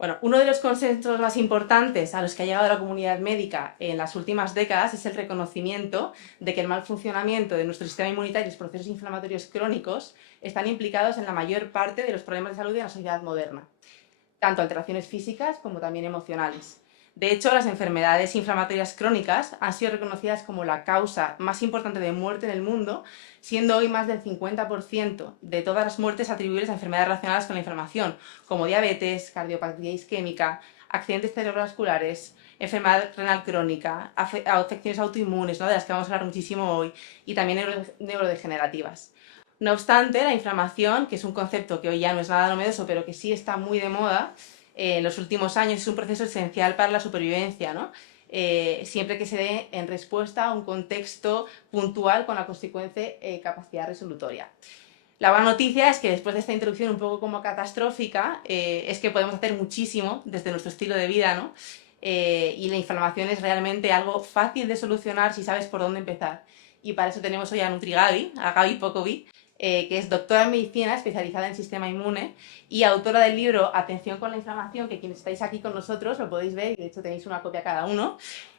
Bueno, uno de los consensos más importantes a los que ha llegado la comunidad médica en las últimas décadas es el reconocimiento de que el mal funcionamiento de nuestro sistema inmunitario y los procesos inflamatorios crónicos están implicados en la mayor parte de los problemas de salud de la sociedad moderna, tanto alteraciones físicas como también emocionales. De hecho, las enfermedades inflamatorias crónicas han sido reconocidas como la causa más importante de muerte en el mundo, siendo hoy más del 50% de todas las muertes atribuibles a enfermedades relacionadas con la inflamación, como diabetes, cardiopatía isquémica, accidentes cerebrovasculares, enfermedad renal crónica, afecciones autoinmunes, ¿no?, de las que vamos a hablar muchísimo hoy, y también neurodegenerativas. No obstante, la inflamación, que es un concepto que hoy ya no es nada novedoso, pero que sí está muy de moda en los últimos años, es un proceso esencial para la supervivencia, ¿no? Siempre que se dé en respuesta a un contexto puntual con la consecuente capacidad resolutoria. La buena noticia es que después de esta introducción un poco como catastrófica, es que podemos hacer muchísimo desde nuestro estilo de vida, ¿no? Y la inflamación es realmente algo fácil de solucionar si sabes por dónde empezar. Y para eso tenemos hoy a NutriGaby, a Gaby Pocovi, que es doctora en medicina especializada en sistema inmune y autora del libro Atención con la inflamación, que quienes estáis aquí con nosotros lo podéis ver, y de hecho tenéis una copia cada uno,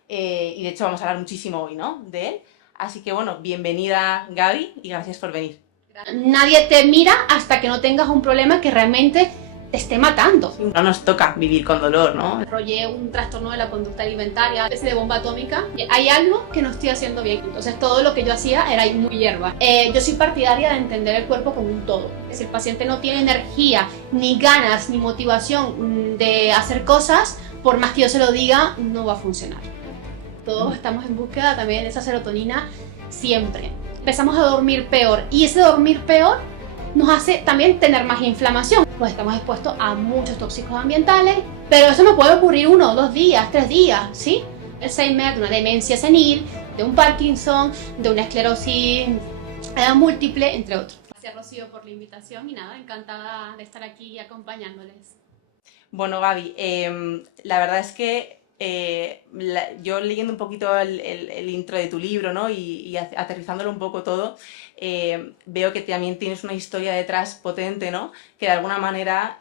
y de hecho vamos a hablar muchísimo hoy, ¿no?, de él. Así que bueno, bienvenida Gaby y gracias por venir. Nadie te mira hasta que no tengas un problema que realmente te esté matando. No nos toca vivir con dolor, ¿no? Desarrollé un trastorno de la conducta alimentaria, una especie de bomba atómica. Hay algo que no estoy haciendo bien. Entonces todo lo que yo hacía era ir muy hierba. Yo soy partidaria de entender el cuerpo como un todo. Si el paciente no tiene energía, ni ganas, ni motivación de hacer cosas, por más que yo se lo diga, no va a funcionar. Todos estamos en búsqueda también de esa serotonina siempre. Empezamos a dormir peor y ese dormir peor nos hace también tener más inflamación. Pues estamos expuestos a muchos tóxicos ambientales, pero eso me puede ocurrir 1, 2 días, 3 días, ¿sí? Alzheimer, de una demencia senil, de un Parkinson, de una esclerosis múltiple, entre otros. Gracias, Rocío, por la invitación y nada, encantada de estar aquí acompañándoles. Bueno, Gaby, la verdad es que yo leyendo un poquito el intro de tu libro, ¿no?, y aterrizándolo un poco todo, veo que también tienes una historia detrás potente, ¿no?, que de alguna manera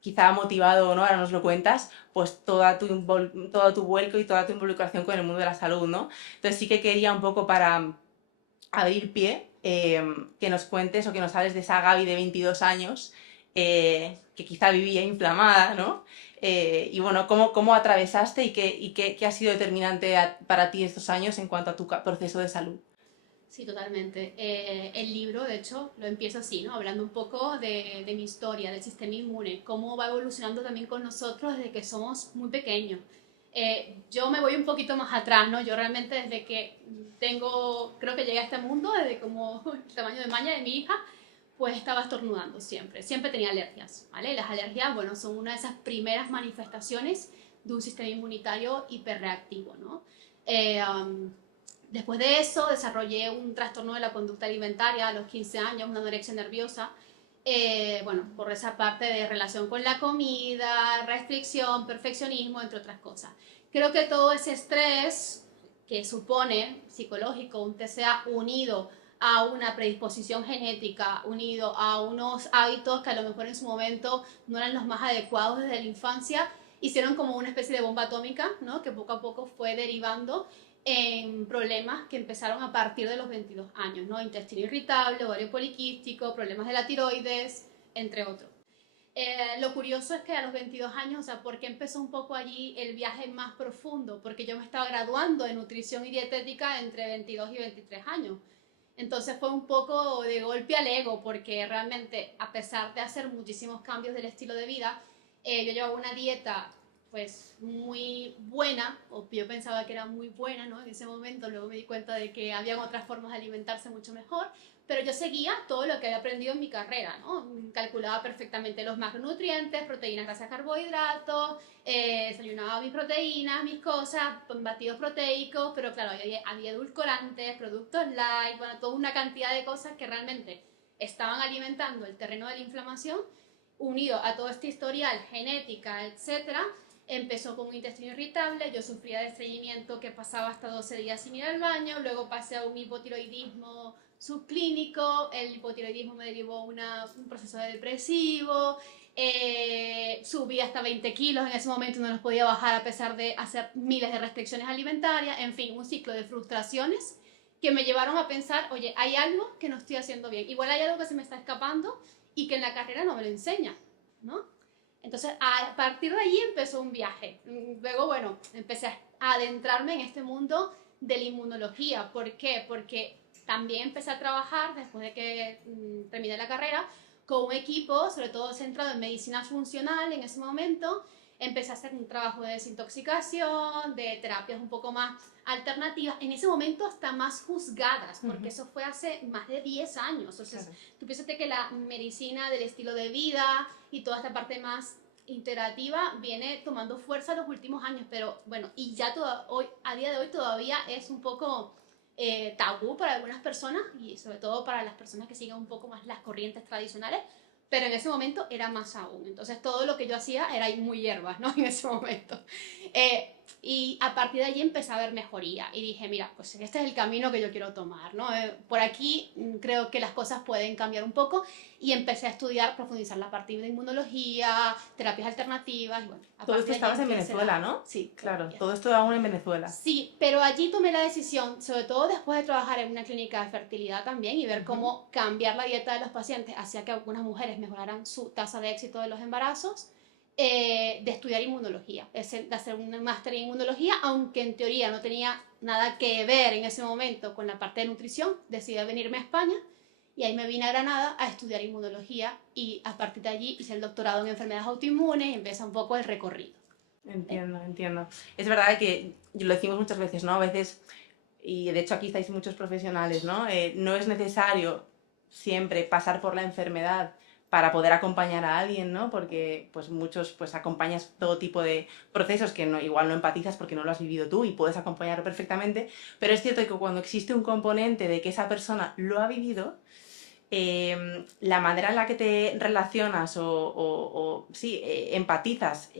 quizá ha motivado, ¿no?, ahora nos lo cuentas, pues todo tu vuelco y toda tu involucración con el mundo de la salud, ¿no? Entonces sí que quería un poco para abrir pie, que nos cuentes o que nos hables de esa Gaby de 22 años, que quizá vivía inflamada, ¿no? Y bueno, ¿cómo atravesaste y qué ha sido determinante para ti estos años en cuanto a tu proceso de salud? Sí, totalmente. El libro, de hecho, lo empiezo así, ¿no? Hablando un poco de mi historia, del sistema inmune, cómo va evolucionando también con nosotros desde que somos muy pequeños. Yo me voy un poquito más atrás, ¿no? Yo realmente desde que creo que llegué a este mundo, desde como el tamaño de maña de mi hija, pues estaba estornudando siempre. Siempre tenía alergias, ¿vale? Las alergias, bueno, son una de esas primeras manifestaciones de un sistema inmunitario hiperreactivo, ¿no? Después de eso desarrollé un trastorno de la conducta alimentaria a los 15 años, una anorexia nerviosa, bueno, por esa parte de relación con la comida, restricción, perfeccionismo, entre otras cosas. Creo que todo ese estrés que supone psicológico un TCA unido a una predisposición genética, unido a unos hábitos que a lo mejor en su momento no eran los más adecuados desde la infancia, hicieron como una especie de bomba atómica, ¿no?, que poco a poco fue derivando en problemas que empezaron a partir de los 22 años, ¿no? Intestino irritable, ovario poliquístico, problemas de la tiroides, entre otros. Lo curioso es que a los 22 años, o sea, ¿por qué empezó un poco allí el viaje más profundo? Porque yo me estaba graduando de nutrición y dietética entre 22 y 23 años. Entonces fue un poco de golpe al ego, porque realmente, a pesar de hacer muchísimos cambios del estilo de vida, yo llevaba una dieta pues muy buena, o yo pensaba que era muy buena, ¿no?, en ese momento. Luego me di cuenta de que había otras formas de alimentarse mucho mejor, pero yo seguía todo lo que había aprendido en mi carrera, ¿no? Calculaba perfectamente los macronutrientes, proteínas, grasas, carbohidratos, desayunaba mis proteínas, mis cosas, batidos proteicos, pero claro, había edulcorantes, productos light, bueno, toda una cantidad de cosas que realmente estaban alimentando el terreno de la inflamación, unido a todo este historial, genética, etcétera. Empezó con un intestino irritable, yo sufría de estreñimiento que pasaba hasta 12 días sin ir al baño, luego pasé a un hipotiroidismo subclínico, el hipotiroidismo me derivó a un proceso de depresivo, subí hasta 20 kilos, en ese momento no los podía bajar a pesar de hacer miles de restricciones alimentarias, en fin, un ciclo de frustraciones que me llevaron a pensar, oye, hay algo que no estoy haciendo bien, igual hay algo que se me está escapando y que en la carrera no me lo enseña, ¿no? Entonces, a partir de allí empezó un viaje. Luego, bueno, empecé a adentrarme en este mundo de la inmunología. ¿Por qué? Porque también empecé a trabajar, después de que terminé la carrera, con un equipo, sobre todo centrado en medicina funcional en ese momento. Empecé a hacer un trabajo de desintoxicación, de terapias un poco más alternativas, en ese momento hasta más juzgadas, porque eso fue hace más de 10 años. Entonces, claro, tú piénsate que la medicina del estilo de vida y toda esta parte más integrativa viene tomando fuerza en los últimos años, pero bueno, y ya hoy, a día de hoy todavía es un poco tabú para algunas personas y sobre todo para las personas que siguen un poco más las corrientes tradicionales, pero en ese momento era más aún. Entonces todo lo que yo hacía era ir muy hierbas, ¿no? En ese momento. Y a partir de allí empecé a ver mejoría y dije, mira, pues este es el camino que yo quiero tomar, ¿no? Por aquí creo que las cosas pueden cambiar un poco y empecé a estudiar, profundizar la parte de inmunología, terapias alternativas y bueno. Todo esto estabas en Venezuela, ¿no? Sí. Claro, todo esto aún en Venezuela. Sí, pero allí tomé la decisión, sobre todo después de trabajar en una clínica de fertilidad también y ver cómo cambiar la dieta de los pacientes hacía que algunas mujeres mejoraran su tasa de éxito de los embarazos, de estudiar inmunología, de hacer un máster en inmunología, aunque en teoría no tenía nada que ver en ese momento con la parte de nutrición. Decidí venirme a España y ahí me vine a Granada a estudiar inmunología y a partir de allí hice el doctorado en enfermedades autoinmunes y empieza un poco el recorrido. Entiendo, entiendo. Es verdad que lo decimos muchas veces, ¿no? A veces, y de hecho aquí estáis muchos profesionales, ¿no? No es necesario siempre pasar por la enfermedad para poder acompañar a alguien, ¿no? Porque pues muchos pues acompañas todo tipo de procesos que no, igual no empatizas porque no lo has vivido tú y puedes acompañarlo perfectamente, pero es cierto que cuando existe un componente de que esa persona lo ha vivido, la manera en la que te relacionas o sí, empatizas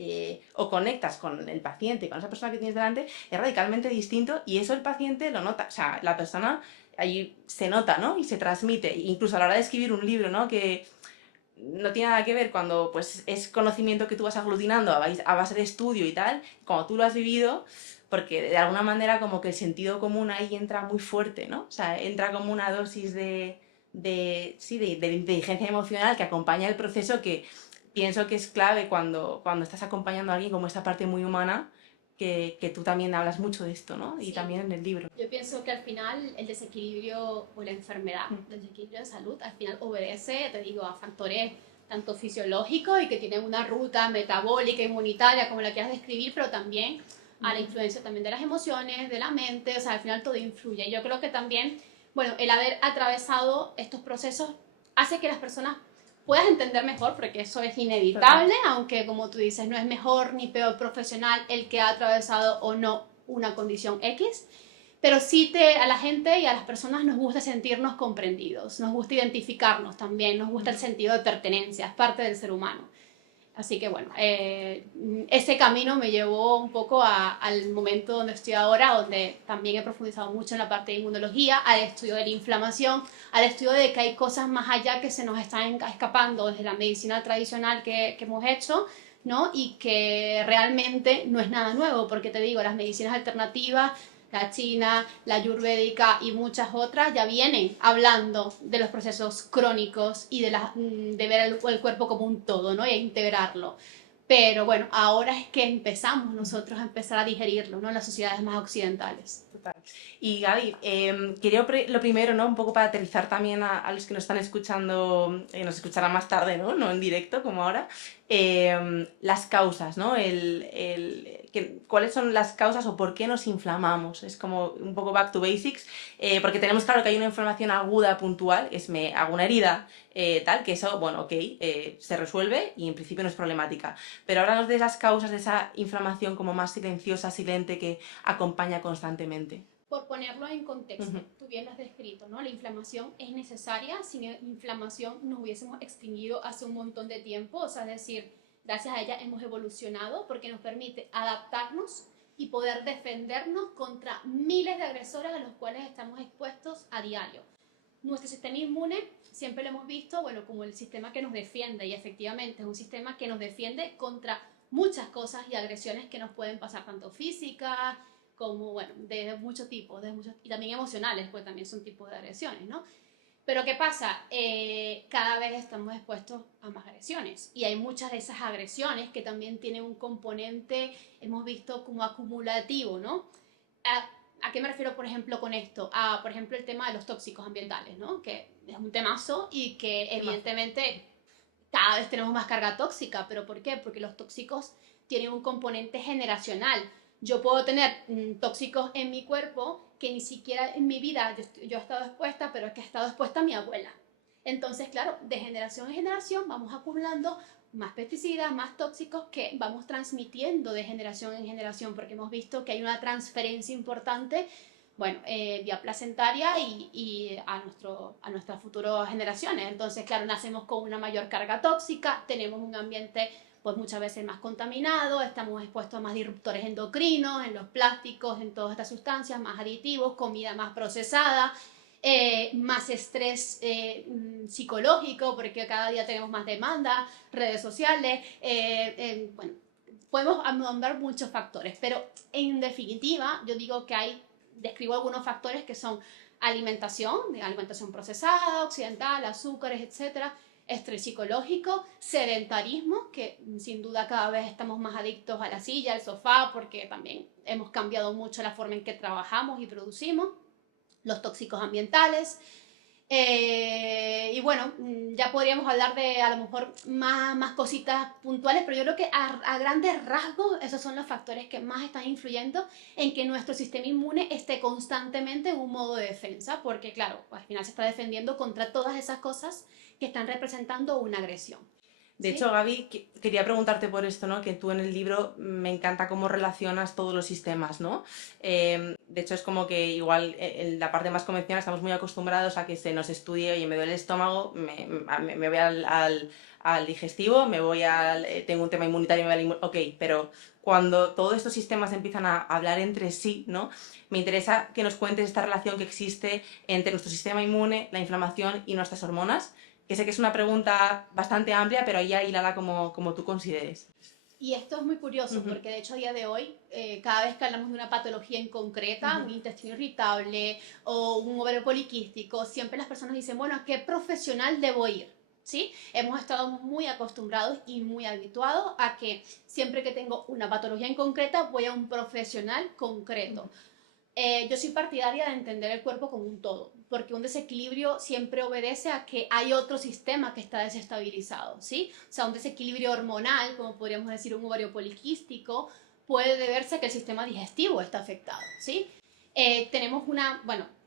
o conectas con el paciente, con esa persona que tienes delante, es radicalmente distinto y eso el paciente lo nota. O sea, la persona ahí se nota, ¿no? Y se transmite. Incluso a la hora de escribir un libro, ¿no? Que no tiene nada que ver cuando pues es conocimiento que tú vas aglutinando a base de estudio y tal, cuando tú lo has vivido, porque de alguna manera como que el sentido común ahí entra muy fuerte, ¿no? O sea, entra como una dosis de inteligencia emocional que acompaña el proceso, que pienso que es clave cuando estás acompañando a alguien, como esta parte muy humana, que tú también hablas mucho de esto, ¿no? Y sí, también en el libro. Yo pienso que al final el desequilibrio o la enfermedad, el desequilibrio de salud, al final obedece, te digo, a factores tanto fisiológicos y que tienen una ruta metabólica, inmunitaria, como la quieras describir, pero también a la influencia también de las emociones, de la mente, o sea, al final todo influye. Yo creo que también, bueno, el haber atravesado estos procesos hace que las personas puedas entender mejor, porque eso es inevitable, aunque como tú dices, no es mejor ni peor profesional el que ha atravesado o no una condición X, pero sí a la gente y a las personas nos gusta sentirnos comprendidos, nos gusta identificarnos también, nos gusta el sentido de pertenencia, es parte del ser humano. Así que bueno, ese camino me llevó un poco al momento donde estoy ahora, donde también he profundizado mucho en la parte de inmunología, al estudio de la inflamación, al estudio de que hay cosas más allá que se nos están escapando desde la medicina tradicional que hemos hecho, ¿no? Y que realmente no es nada nuevo, porque te digo, las medicinas alternativas, la china, la ayurvédica y muchas otras ya vienen hablando de los procesos crónicos y de ver el cuerpo como un todo, ¿no? Y a integrarlo. Pero bueno, ahora es que empezamos nosotros a empezar a digerirlo, ¿no? En las sociedades más occidentales. Total. Y Gaby, quería lo primero, ¿no? Un poco para aterrizar también a los que nos están escuchando, nos escucharán más tarde, ¿no? No en directo como ahora, las causas, ¿no? ¿Cuáles son las causas o por qué nos inflamamos? Es como un poco back to basics, porque tenemos claro que hay una inflamación aguda, puntual, es me hago una herida, tal, que eso, bueno, ok, se resuelve y en principio no es problemática. Pero háblanos de las causas de esa inflamación como más silenciosa, silente, que acompaña constantemente. Por ponerlo en contexto, tú bien lo has descrito, ¿no? La inflamación es necesaria, sin inflamación nos hubiésemos extinguido hace un montón de tiempo, o sea, es decir, gracias a ella hemos evolucionado porque nos permite adaptarnos y poder defendernos contra miles de agresores a los cuales estamos expuestos a diario. Nuestro sistema inmune siempre lo hemos visto, bueno, como el sistema que nos defiende, y efectivamente es un sistema que nos defiende contra muchas cosas y agresiones que nos pueden pasar, tanto físicas como, bueno, de muchos tipos, y también emocionales, pues también son tipos de agresiones, ¿no? Pero ¿qué pasa? Cada vez estamos expuestos a más agresiones y hay muchas de esas agresiones que también tienen un componente, hemos visto como acumulativo, ¿no? ¿A qué me refiero, por ejemplo, con esto? A, por ejemplo, el tema de los tóxicos ambientales, ¿no? Que es un temazo y que evidentemente cada vez tenemos más carga tóxica. ¿Pero por qué? Porque los tóxicos tienen un componente generacional. Yo puedo tener tóxicos en mi cuerpo que ni siquiera en mi vida yo he estado expuesta, pero es que ha estado expuesta a mi abuela. Entonces, claro, de generación en generación vamos acumulando más pesticidas, más tóxicos que vamos transmitiendo de generación en generación, porque hemos visto que hay una transferencia importante, bueno, vía placentaria y a nuestras futuras generaciones. Entonces, claro, nacemos con una mayor carga tóxica, tenemos un ambiente pues muchas veces más contaminado, estamos expuestos a más disruptores endocrinos, en los plásticos, en todas estas sustancias, más aditivos, comida más procesada, más estrés psicológico, porque cada día tenemos más demanda, redes sociales, bueno, podemos nombrar muchos factores, pero en definitiva yo digo que describo algunos factores que son alimentación procesada, occidental, azúcares, etcétera, estrés psicológico, sedentarismo, que sin duda cada vez estamos más adictos a la silla, al sofá, porque también hemos cambiado mucho la forma en que trabajamos y producimos, los tóxicos ambientales, y bueno, ya podríamos hablar de a lo mejor más cositas puntuales, pero yo creo que a grandes rasgos esos son los factores que más están influyendo en que nuestro sistema inmune esté constantemente en un modo de defensa, porque claro, al final se está defendiendo contra todas esas cosas que están representando una agresión. De ¿Sí? hecho, Gaby, quería preguntarte por esto, ¿no? Que tú en el libro me encanta cómo relacionas todos los sistemas, ¿no? De hecho, es como que igual en la parte más convencional estamos muy acostumbrados a que se nos estudie, oye, me duele el estómago, me voy al digestivo, tengo un tema inmunitario, me voy al ok, pero cuando todos estos sistemas empiezan a hablar entre sí, ¿no? Me interesa que nos cuentes esta relación que existe entre nuestro sistema inmune, la inflamación y nuestras hormonas, que sé que es una pregunta bastante amplia, pero ahí hilada como tú consideres. Y esto es muy curioso porque de hecho a día de hoy, cada vez que hablamos de una patología en concreta, un intestino irritable o un ovario poliquístico, siempre las personas dicen, bueno, ¿a qué profesional debo ir? ¿Sí? Hemos estado muy acostumbrados y muy habituados a que siempre que tengo una patología en concreta voy a un profesional concreto. Yo soy partidaria de entender el cuerpo como un todo, porque un desequilibrio siempre obedece a que hay otro sistema que está desestabilizado, ¿sí? O sea, un desequilibrio hormonal, como podríamos decir un ovario poliquístico, puede deberse a que el sistema digestivo está afectado, ¿sí?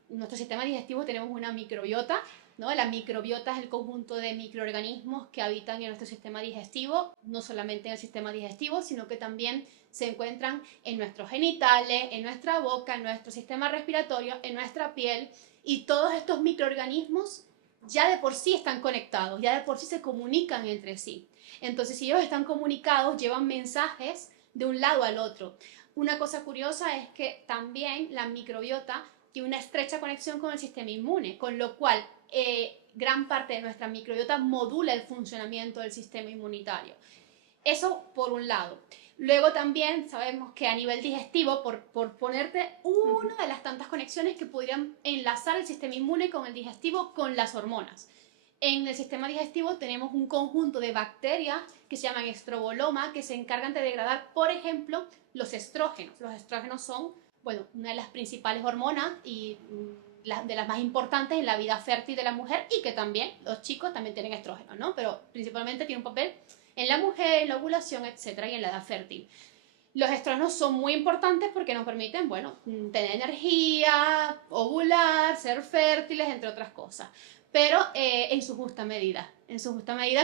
Nuestro sistema digestivo tenemos una microbiota, ¿no? La microbiota es el conjunto de microorganismos que habitan en nuestro sistema digestivo, no solamente en el sistema digestivo, sino que también se encuentran en nuestros genitales, en nuestra boca, en nuestro sistema respiratorio, en nuestra piel, y todos estos microorganismos ya de por sí están conectados, ya de por sí se comunican entre sí. Entonces, si ellos están comunicados, llevan mensajes de un lado al otro. Una cosa curiosa es que también la microbiota tiene una estrecha conexión con el sistema inmune, con lo cual gran parte de nuestra microbiota modula el funcionamiento del sistema inmunitario. Eso por un lado. Luego también sabemos que a nivel digestivo, por ponerte una de las tantas conexiones que podrían enlazar el sistema inmune con el digestivo, con las hormonas. En el sistema digestivo tenemos un conjunto de bacterias que se llaman estroboloma, que se encargan de degradar, por ejemplo, los estrógenos. Los estrógenos son, bueno, una de las principales hormonas y de las más importantes en la vida fértil de la mujer, y que también los chicos también tienen estrógenos, ¿no? Pero principalmente tiene un papel en la mujer, en la ovulación, etcétera, y en la edad fértil. Los estrógenos son muy importantes porque nos permiten, bueno, tener energía, ovular, ser fértiles, entre otras cosas. Pero en su justa medida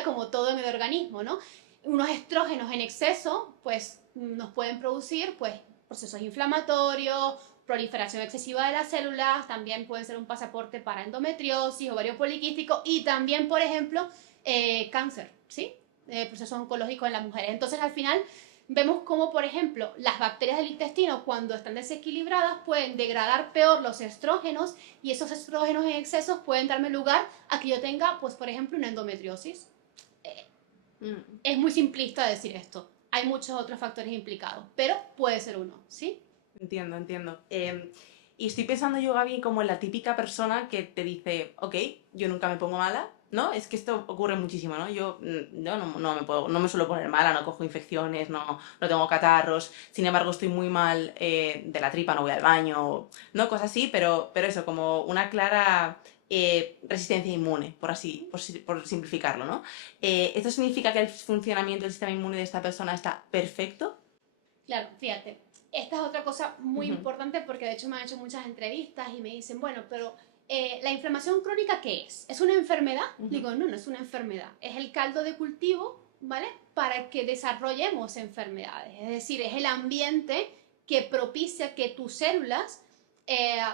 como todo en el organismo, ¿no? Unos estrógenos en exceso, pues nos pueden producir, pues, procesos inflamatorios, proliferación excesiva de las células, también pueden ser un pasaporte para endometriosis, ovario poliquístico y también, por ejemplo, cáncer, ¿sí? Procesos oncológicos en las mujeres. Entonces, al final, vemos cómo, por ejemplo, las bacterias del intestino, cuando están desequilibradas, pueden degradar peor los estrógenos, y esos estrógenos en exceso pueden darme lugar a que yo tenga, pues, por ejemplo, una endometriosis. Es muy simplista decir esto. Hay muchos otros factores implicados, pero puede ser uno, ¿sí? Entiendo, entiendo. Y estoy pensando yo, Gaby, como en la típica persona que te dice, ok, yo nunca me pongo mala, ¿no? Es que esto ocurre muchísimo, ¿no? Yo no me suelo poner mala, no cojo infecciones, no tengo catarros, sin embargo estoy muy mal de la tripa, no voy al baño, ¿no? Cosas así, pero eso, como una clara resistencia inmune, por simplificarlo, ¿no? ¿Esto significa que el funcionamiento del sistema inmune de esta persona está perfecto? Claro, fíjate, esta es otra cosa muy Ujú, importante porque de hecho me han hecho muchas entrevistas y me dicen, bueno, pero ¿la inflamación crónica qué es? ¿Es una enfermedad? ujú. Digo, no, no es una enfermedad, es el caldo de cultivo, ¿vale? Para que desarrollemos enfermedades, es decir, es el ambiente que propicia que tus células,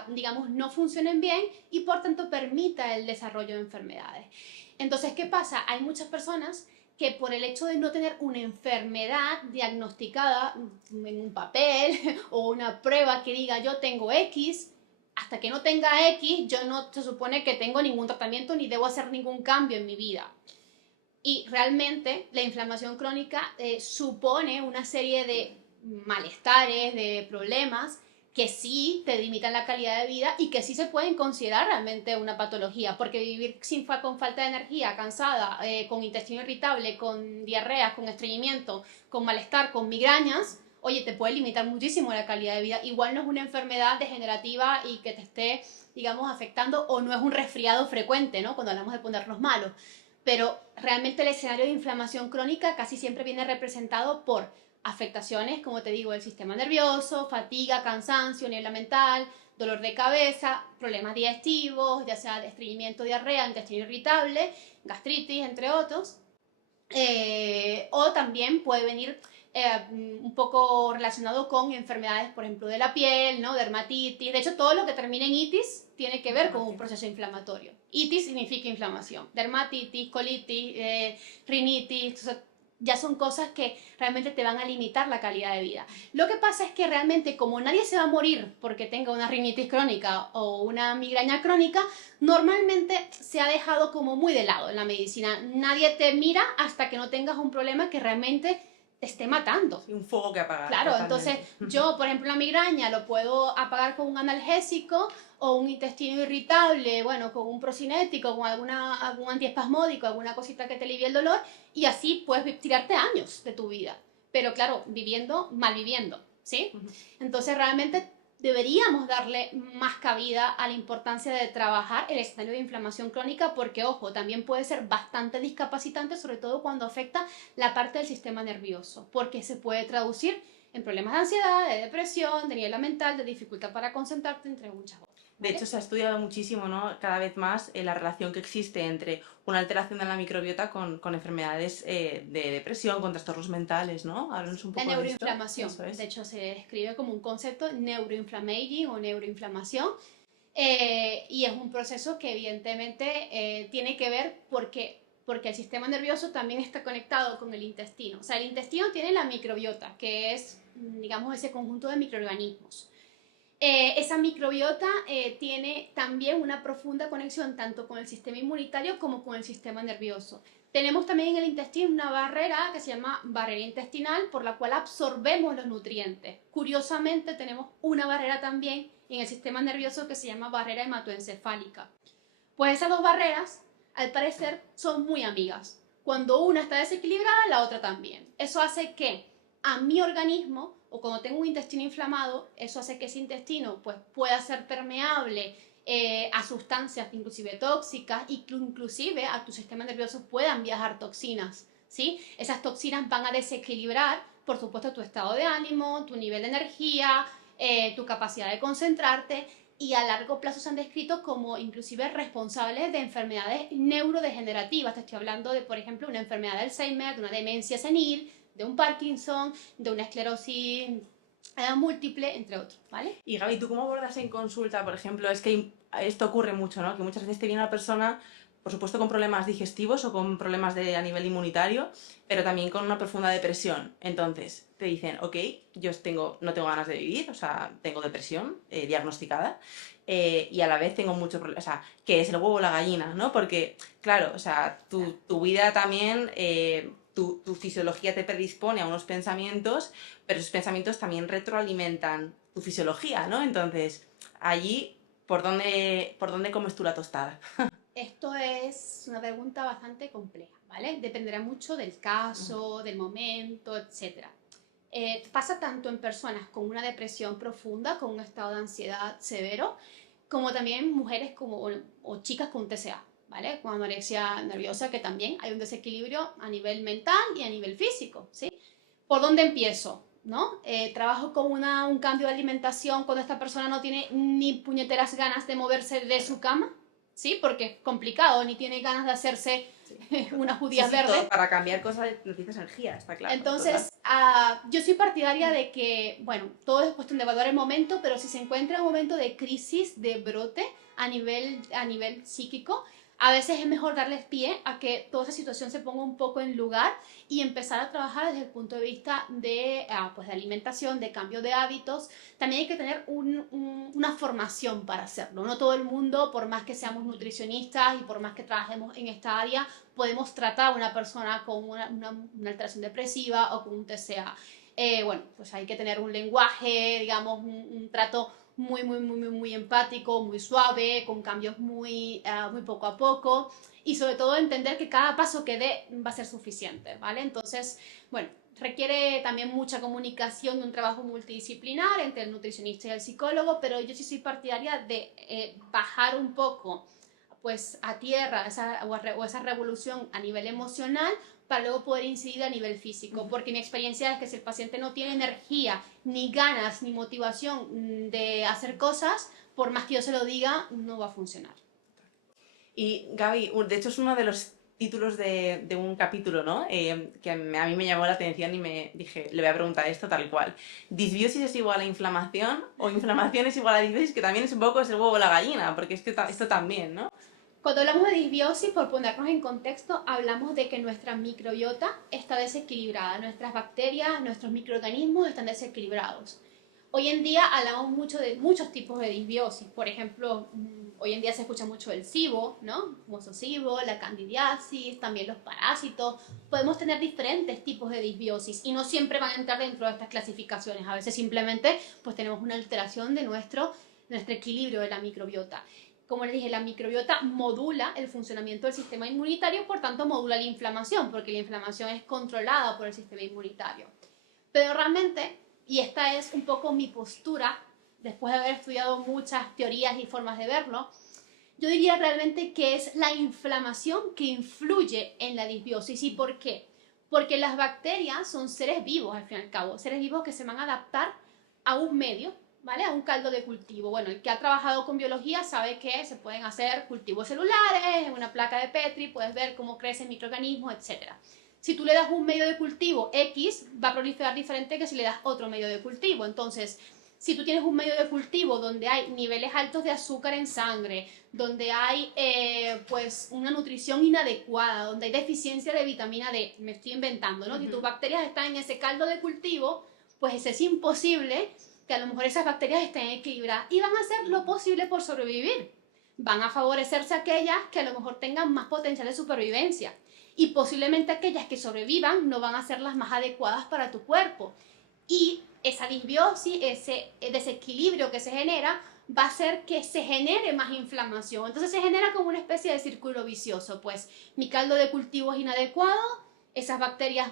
digamos, no funcionen bien y por tanto permita el desarrollo de enfermedades. Entonces, ¿qué pasa? Hay muchas personas que por el hecho de no tener una enfermedad diagnosticada en un papel o una prueba que diga yo tengo X, hasta que no tenga X, yo no se supone que tengo ningún tratamiento ni debo hacer ningún cambio en mi vida. Y realmente la inflamación crónica supone una serie de malestares, de problemas que sí te limitan la calidad de vida y que sí se pueden considerar realmente una patología, porque vivir con falta de energía, cansada, con intestino irritable, con diarreas, con estreñimiento, con malestar, con migrañas, oye, te puede limitar muchísimo la calidad de vida. Igual no es una enfermedad degenerativa y que te esté, digamos, afectando, o no es un resfriado frecuente, ¿no? Cuando hablamos de ponernos malos. Pero realmente el escenario de inflamación crónica casi siempre viene representado por afectaciones, como te digo, del sistema nervioso, fatiga, cansancio, niebla mental, dolor de cabeza, problemas digestivos, ya sea de estreñimiento, diarrea, intestino irritable, gastritis, entre otros. O también puede venir un poco relacionado con enfermedades, por ejemplo, de la piel, ¿no? Dermatitis. De hecho, todo lo que termina en itis tiene que ver con un proceso inflamatorio. Itis significa inflamación. Dermatitis, colitis, rinitis, o sea, ya son cosas que realmente te van a limitar la calidad de vida. Lo que pasa es que realmente, como nadie se va a morir porque tenga una rinitis crónica o una migraña crónica, normalmente se ha dejado como muy de lado en la medicina. Nadie te mira hasta que no tengas un problema que realmente te esté matando. Sí, un fuego que apagar, Claro, entonces totalmente. yo, por ejemplo, la migraña lo puedo apagar con un analgésico o un intestino irritable, bueno, con un procinético, con algún antiespasmódico, alguna cosita que te alivie el dolor, y así puedes tirarte años de tu vida. Pero claro, mal viviendo, ¿sí? Entonces realmente deberíamos darle más cabida a la importancia de trabajar el escenario de inflamación crónica porque, ojo, también puede ser bastante discapacitante, sobre todo cuando afecta la parte del sistema nervioso, porque se puede traducir en problemas de ansiedad, de depresión, de niebla mental, de dificultad para concentrarte, entre muchas otras. De hecho, se ha estudiado muchísimo, ¿no? Cada vez más la relación que existe entre una alteración de la microbiota con enfermedades de depresión, con trastornos mentales, ¿no? Háblanos un La poco de esto. neuroinflamación, Eso es. de hecho se describe como un concepto neuroinflammaging o neuroinflamación, y es un proceso que evidentemente tiene que ver porque el sistema nervioso también está conectado con el intestino. O sea, el intestino tiene la microbiota, que es, digamos, ese conjunto de microorganismos. Esa microbiota tiene también una profunda conexión tanto con el sistema inmunitario como con el sistema nervioso. Tenemos también en el intestino una barrera que se llama barrera intestinal por la cual absorbemos los nutrientes. Curiosamente tenemos una barrera también en el sistema nervioso que se llama barrera hematoencefálica. Pues esas dos barreras, al parecer, son muy amigas. Cuando una está desequilibrada, la otra también. Eso hace que a mi organismo, o cuando tengo un intestino inflamado, eso hace que ese intestino pues, pueda ser permeable a sustancias inclusive tóxicas, inclusive a tu sistema nervioso puedan viajar toxinas, ¿sí? Esas toxinas van a desequilibrar, por supuesto, tu estado de ánimo, tu nivel de energía, tu capacidad de concentrarte, y a largo plazo se han descrito como inclusive responsables de enfermedades neurodegenerativas. Te estoy hablando de, por ejemplo, una enfermedad de Alzheimer, de una demencia senil, de un Parkinson, de una esclerosis múltiple, entre otros, ¿vale? Y Gaby, ¿tú cómo abordas en consulta, por ejemplo? Es que esto ocurre mucho, ¿no? Que muchas veces te viene una persona por supuesto con problemas digestivos o con problemas a nivel inmunitario, pero también con una profunda depresión. Entonces, te dicen, ok, no tengo ganas de vivir, o sea, tengo depresión diagnosticada, y a la vez tengo mucho problema, o sea, que es el huevo o la gallina, ¿no? Porque, claro, o sea, tu vida también, tu fisiología te predispone a unos pensamientos, pero esos pensamientos también retroalimentan tu fisiología, ¿no? Entonces, allí, por dónde comes tú la tostada? Esto es una pregunta bastante compleja, ¿vale? Dependerá mucho del caso, del momento, etc. Pasa tanto en personas con una depresión profunda, con un estado de ansiedad severo, como también mujeres o chicas con TCA, ¿vale? Con anorexia nerviosa, que también hay un desequilibrio a nivel mental y a nivel físico, ¿sí? ¿Por dónde empiezo? ¿No? Trabajo con un cambio de alimentación cuando esta persona no tiene ni puñeteras ganas de moverse de su cama, ¿sí? Porque es complicado, ni tiene ganas de hacerse unas judías verdes. Para cambiar cosas necesitas energía, está claro. Entonces, yo soy partidaria de que, bueno, todo es cuestión de evaluar el momento, pero si se encuentra en un momento de crisis, de brote a nivel psíquico, a veces es mejor darles pie a que toda esa situación se ponga un poco en lugar y empezar a trabajar desde el punto de vista pues de alimentación, de cambio de hábitos. También hay que tener una formación para hacerlo. No todo el mundo, por más que seamos nutricionistas y por más que trabajemos en esta área, podemos tratar a una persona con una alteración depresiva o con un TCA. Bueno, pues hay que tener un lenguaje, digamos, un trato muy empático, muy suave, con cambios muy poco a poco y sobre todo entender que cada paso que dé va a ser suficiente, ¿vale? Entonces, bueno, requiere también mucha comunicación y un trabajo multidisciplinar entre el nutricionista y el psicólogo, pero yo sí soy partidaria de bajar un poco pues a tierra esa revolución a nivel emocional para luego poder incidir a nivel físico, porque mi experiencia es que si el paciente no tiene energía, ni ganas, ni motivación de hacer cosas, por más que yo se lo diga, no va a funcionar. Y Gaby, de hecho es uno de los títulos de un capítulo, ¿no? Que a mí me llamó la atención y me dije, le voy a preguntar esto tal cual. ¿Disbiosis es igual a inflamación o inflamación es igual a disbiosis? Que también es un poco es el huevo o la gallina, porque es que esto también, ¿no? Cuando hablamos de disbiosis, por ponernos en contexto, hablamos de que nuestra microbiota está desequilibrada, nuestras bacterias, nuestros microorganismos están desequilibrados. Hoy en día hablamos mucho de muchos tipos de disbiosis. Por ejemplo, hoy en día se escucha mucho el SIBO, ¿no? Famoso SIBO, la candidiasis, también los parásitos. Podemos tener diferentes tipos de disbiosis y no siempre van a entrar dentro de estas clasificaciones. A veces simplemente pues tenemos una alteración de nuestro equilibrio de la microbiota. Como les dije, la microbiota modula el funcionamiento del sistema inmunitario, por tanto modula la inflamación, porque la inflamación es controlada por el sistema inmunitario. Pero realmente, y esta es un poco mi postura, después de haber estudiado muchas teorías y formas de verlo, yo diría realmente que es la inflamación que influye en la disbiosis. ¿Y por qué? Porque las bacterias son seres vivos, al fin y al cabo, seres vivos que se van a adaptar a un medio, ¿vale? A un caldo de cultivo. Bueno, el que ha trabajado con biología sabe que se pueden hacer cultivos celulares, en una placa de Petri, puedes ver cómo crecen microorganismos, etc. Si tú le das un medio de cultivo X, va a proliferar diferente que si le das otro medio de cultivo. Entonces, si tú tienes un medio de cultivo donde hay niveles altos de azúcar en sangre, donde hay pues una nutrición inadecuada, donde hay deficiencia de vitamina D, me estoy inventando, ¿no? Si tus bacterias están en ese caldo de cultivo, pues es imposible que a lo mejor esas bacterias estén equilibradas y van a hacer lo posible por sobrevivir. Van a favorecerse aquellas que a lo mejor tengan más potencial de supervivencia y posiblemente aquellas que sobrevivan no van a ser las más adecuadas para tu cuerpo. Y esa disbiosis, ese desequilibrio que se genera, va a hacer que se genere más inflamación. Entonces se genera como una especie de círculo vicioso. Pues mi caldo de cultivo es inadecuado, esas bacterias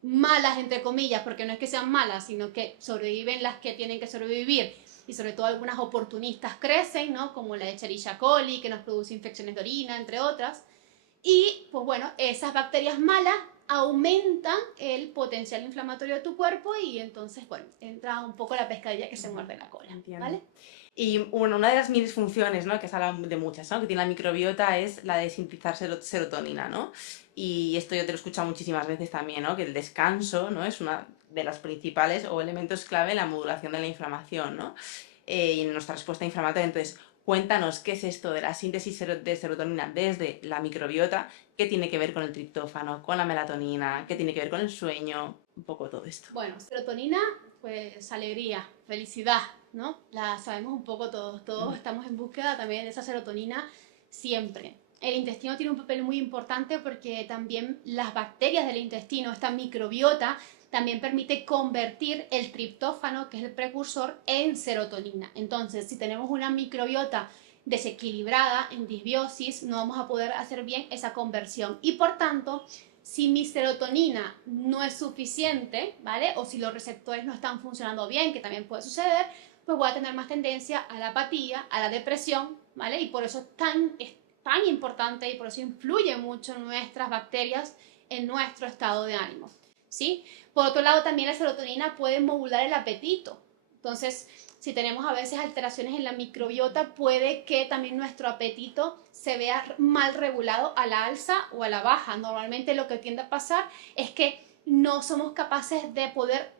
malas, entre comillas, porque no es que sean malas, sino que sobreviven las que tienen que sobrevivir. Y sobre todo algunas oportunistas crecen, ¿no? Como la Escherichia coli, que nos produce infecciones de orina, entre otras. Y, pues bueno, esas bacterias malas aumentan el potencial inflamatorio de tu cuerpo y entonces, bueno, entra un poco la pescadilla que se muerde la cola. Entiendo. ¿Vale? Y bueno, una de las miles funciones, ¿no? Que se habla de muchas, ¿no? Que tiene la microbiota es la de sintetizar serotonina, ¿no? Y esto yo te lo he escuchado muchísimas veces también, ¿no? Que el descanso, ¿no? Es una de las principales o elementos clave en la modulación de la inflamación, ¿no? Y en nuestra respuesta inflamatoria. Entonces, Cuéntanos qué es esto de la síntesis de serotonina desde la microbiota, qué tiene que ver con el triptófano, con la melatonina, qué tiene que ver con el sueño, un poco todo esto. Bueno, serotonina, pues alegría, felicidad, ¿no? La sabemos un poco todos, todos estamos en búsqueda también de esa serotonina siempre. El intestino tiene un papel muy importante porque también las bacterias del intestino, esta microbiota, también permite convertir el triptófano, que es el precursor, en serotonina. Entonces, si tenemos una microbiota desequilibrada, en disbiosis, no vamos a poder hacer bien esa conversión. Y por tanto, si mi serotonina no es suficiente, ¿vale? O si los receptores no están funcionando bien, que también puede suceder, pues voy a tener más tendencia a la apatía, a la depresión, ¿vale? Y por eso es tan importante y por eso influye mucho nuestras bacterias en nuestro estado de ánimo, ¿sí? Por otro lado, también la serotonina puede modular el apetito. Entonces, si tenemos a veces alteraciones en la microbiota, puede que también nuestro apetito se vea mal regulado a la alza o a la baja. Normalmente lo que tiende a pasar es que no somos capaces de poder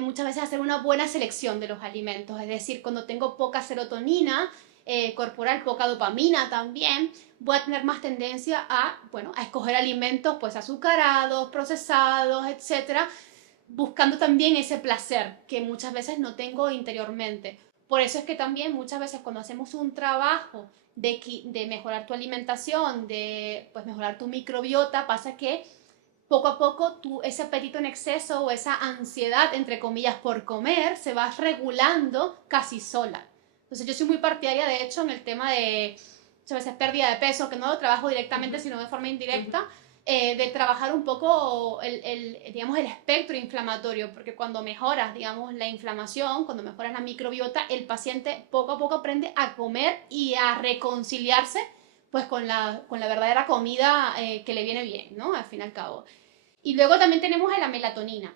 muchas veces hacer una buena selección de los alimentos. Es decir, cuando tengo poca serotonina corporal, poca dopamina también, voy a tener más tendencia a, bueno, a escoger alimentos pues azucarados, procesados, etcétera, buscando también ese placer que muchas veces no tengo interiormente. Por eso es que también muchas veces cuando hacemos un trabajo de mejorar tu alimentación, de pues, mejorar tu microbiota, pasa que poco a poco ese apetito en exceso o esa ansiedad, entre comillas, por comer, se va regulando casi sola. Entonces yo soy muy partidaria, de hecho, en el tema de muchas veces pérdida de peso, que no lo trabajo directamente, sino de forma indirecta, de trabajar un poco digamos, el espectro inflamatorio, porque cuando mejoras, digamos, la inflamación, cuando mejoras la microbiota, el paciente poco a poco aprende a comer y a reconciliarse pues con la verdadera comida que le viene bien, ¿no? Al fin y al cabo. Y luego también tenemos a la melatonina.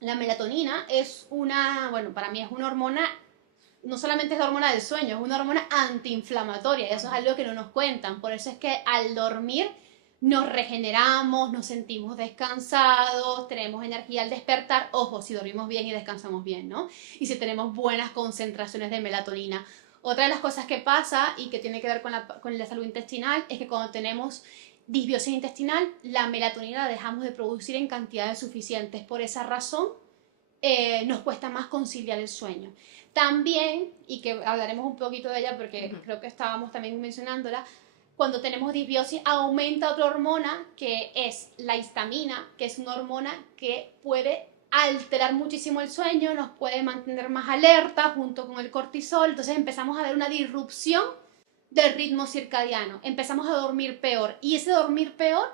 La melatonina es una, bueno, para mí es una hormona, no solamente es la hormona del sueño, es una hormona antiinflamatoria, y eso es algo que no nos cuentan. Por eso es que al dormir nos regeneramos, nos sentimos descansados, tenemos energía al despertar, ojo, si dormimos bien y descansamos bien, ¿no? Y si tenemos buenas concentraciones de melatonina. Otra de las cosas que pasa y que tiene que ver con la salud intestinal es que cuando tenemos disbiosis intestinal, la melatonina la dejamos de producir en cantidades suficientes. Por esa razón, nos cuesta más conciliar el sueño. También, y que hablaremos un poquito de ella porque creo que estábamos también mencionándola, cuando tenemos disbiosis aumenta otra hormona que es la histamina, que es una hormona que puede alterar muchísimo el sueño, nos puede mantener más alerta junto con el cortisol, entonces empezamos a ver una disrupción del ritmo circadiano, empezamos a dormir peor y ese dormir peor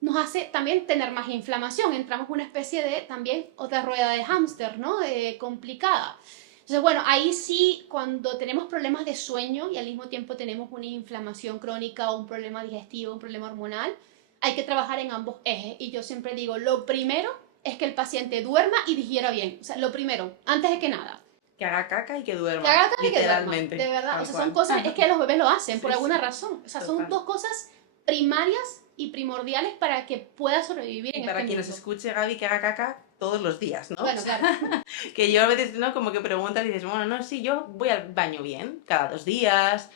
nos hace también tener más inflamación, entramos en una especie de también otra rueda de hámster, ¿no? Complicada. Entonces, bueno, ahí sí, cuando tenemos problemas de sueño y al mismo tiempo tenemos una inflamación crónica o un problema digestivo, un problema hormonal, hay que trabajar en ambos ejes. Y yo siempre digo, lo primero es que el paciente duerma y digiera bien. O sea, lo primero, antes de que nada. Que haga caca y que duerma. Que haga caca y que duerma. Literalmente. De verdad, o sea, son cosas, es que los bebés lo hacen por alguna razón. O sea, Total. son dos cosas primarias y primordiales para que pueda sobrevivir y en para este quien nos mundo. escuche, Gaby, que haga caca todos los días, ¿no? Bueno, claro. Que yo a veces, ¿no? Como que preguntas y dices, bueno, no, sí, yo voy al baño bien, cada 2 días,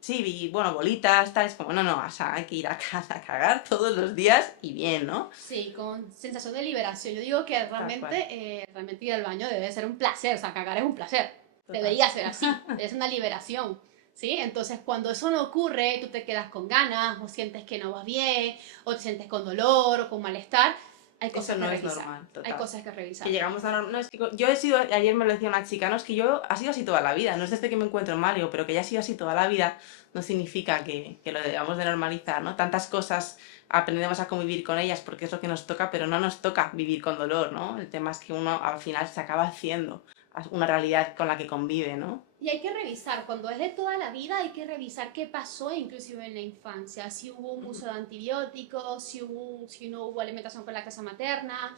sí, y bueno, bolitas, tal, es como, no, o sea, hay que ir a casa a cagar todos los días y bien, ¿no? Sí, con sensación de liberación. Yo digo que realmente ir al baño debe ser un placer, o sea, cagar es un placer. Total. Debería ser así, es una liberación. ¿Sí? Entonces, cuando eso no ocurre, tú te quedas con ganas, o sientes que no vas bien, o te sientes con dolor o con malestar, hay cosas Eso no que es revisar. normal, total. Hay cosas que revisar. Que llegamos a... No, es que yo he sido, ayer me lo decía una chica, no, es que yo ha sido así toda la vida, no es desde que me encuentro mal, pero que ya ha sido así toda la vida no significa que lo debamos de normalizar, ¿no? Tantas cosas aprendemos a convivir con ellas porque es lo que nos toca, pero no nos toca vivir con dolor, ¿no? El tema es que uno al final se acaba haciendo una realidad con la que convive, ¿no? Y hay que revisar, cuando es de toda la vida, hay que revisar qué pasó inclusive en la infancia, si hubo un uso de antibióticos, si no hubo alimentación con la casa materna,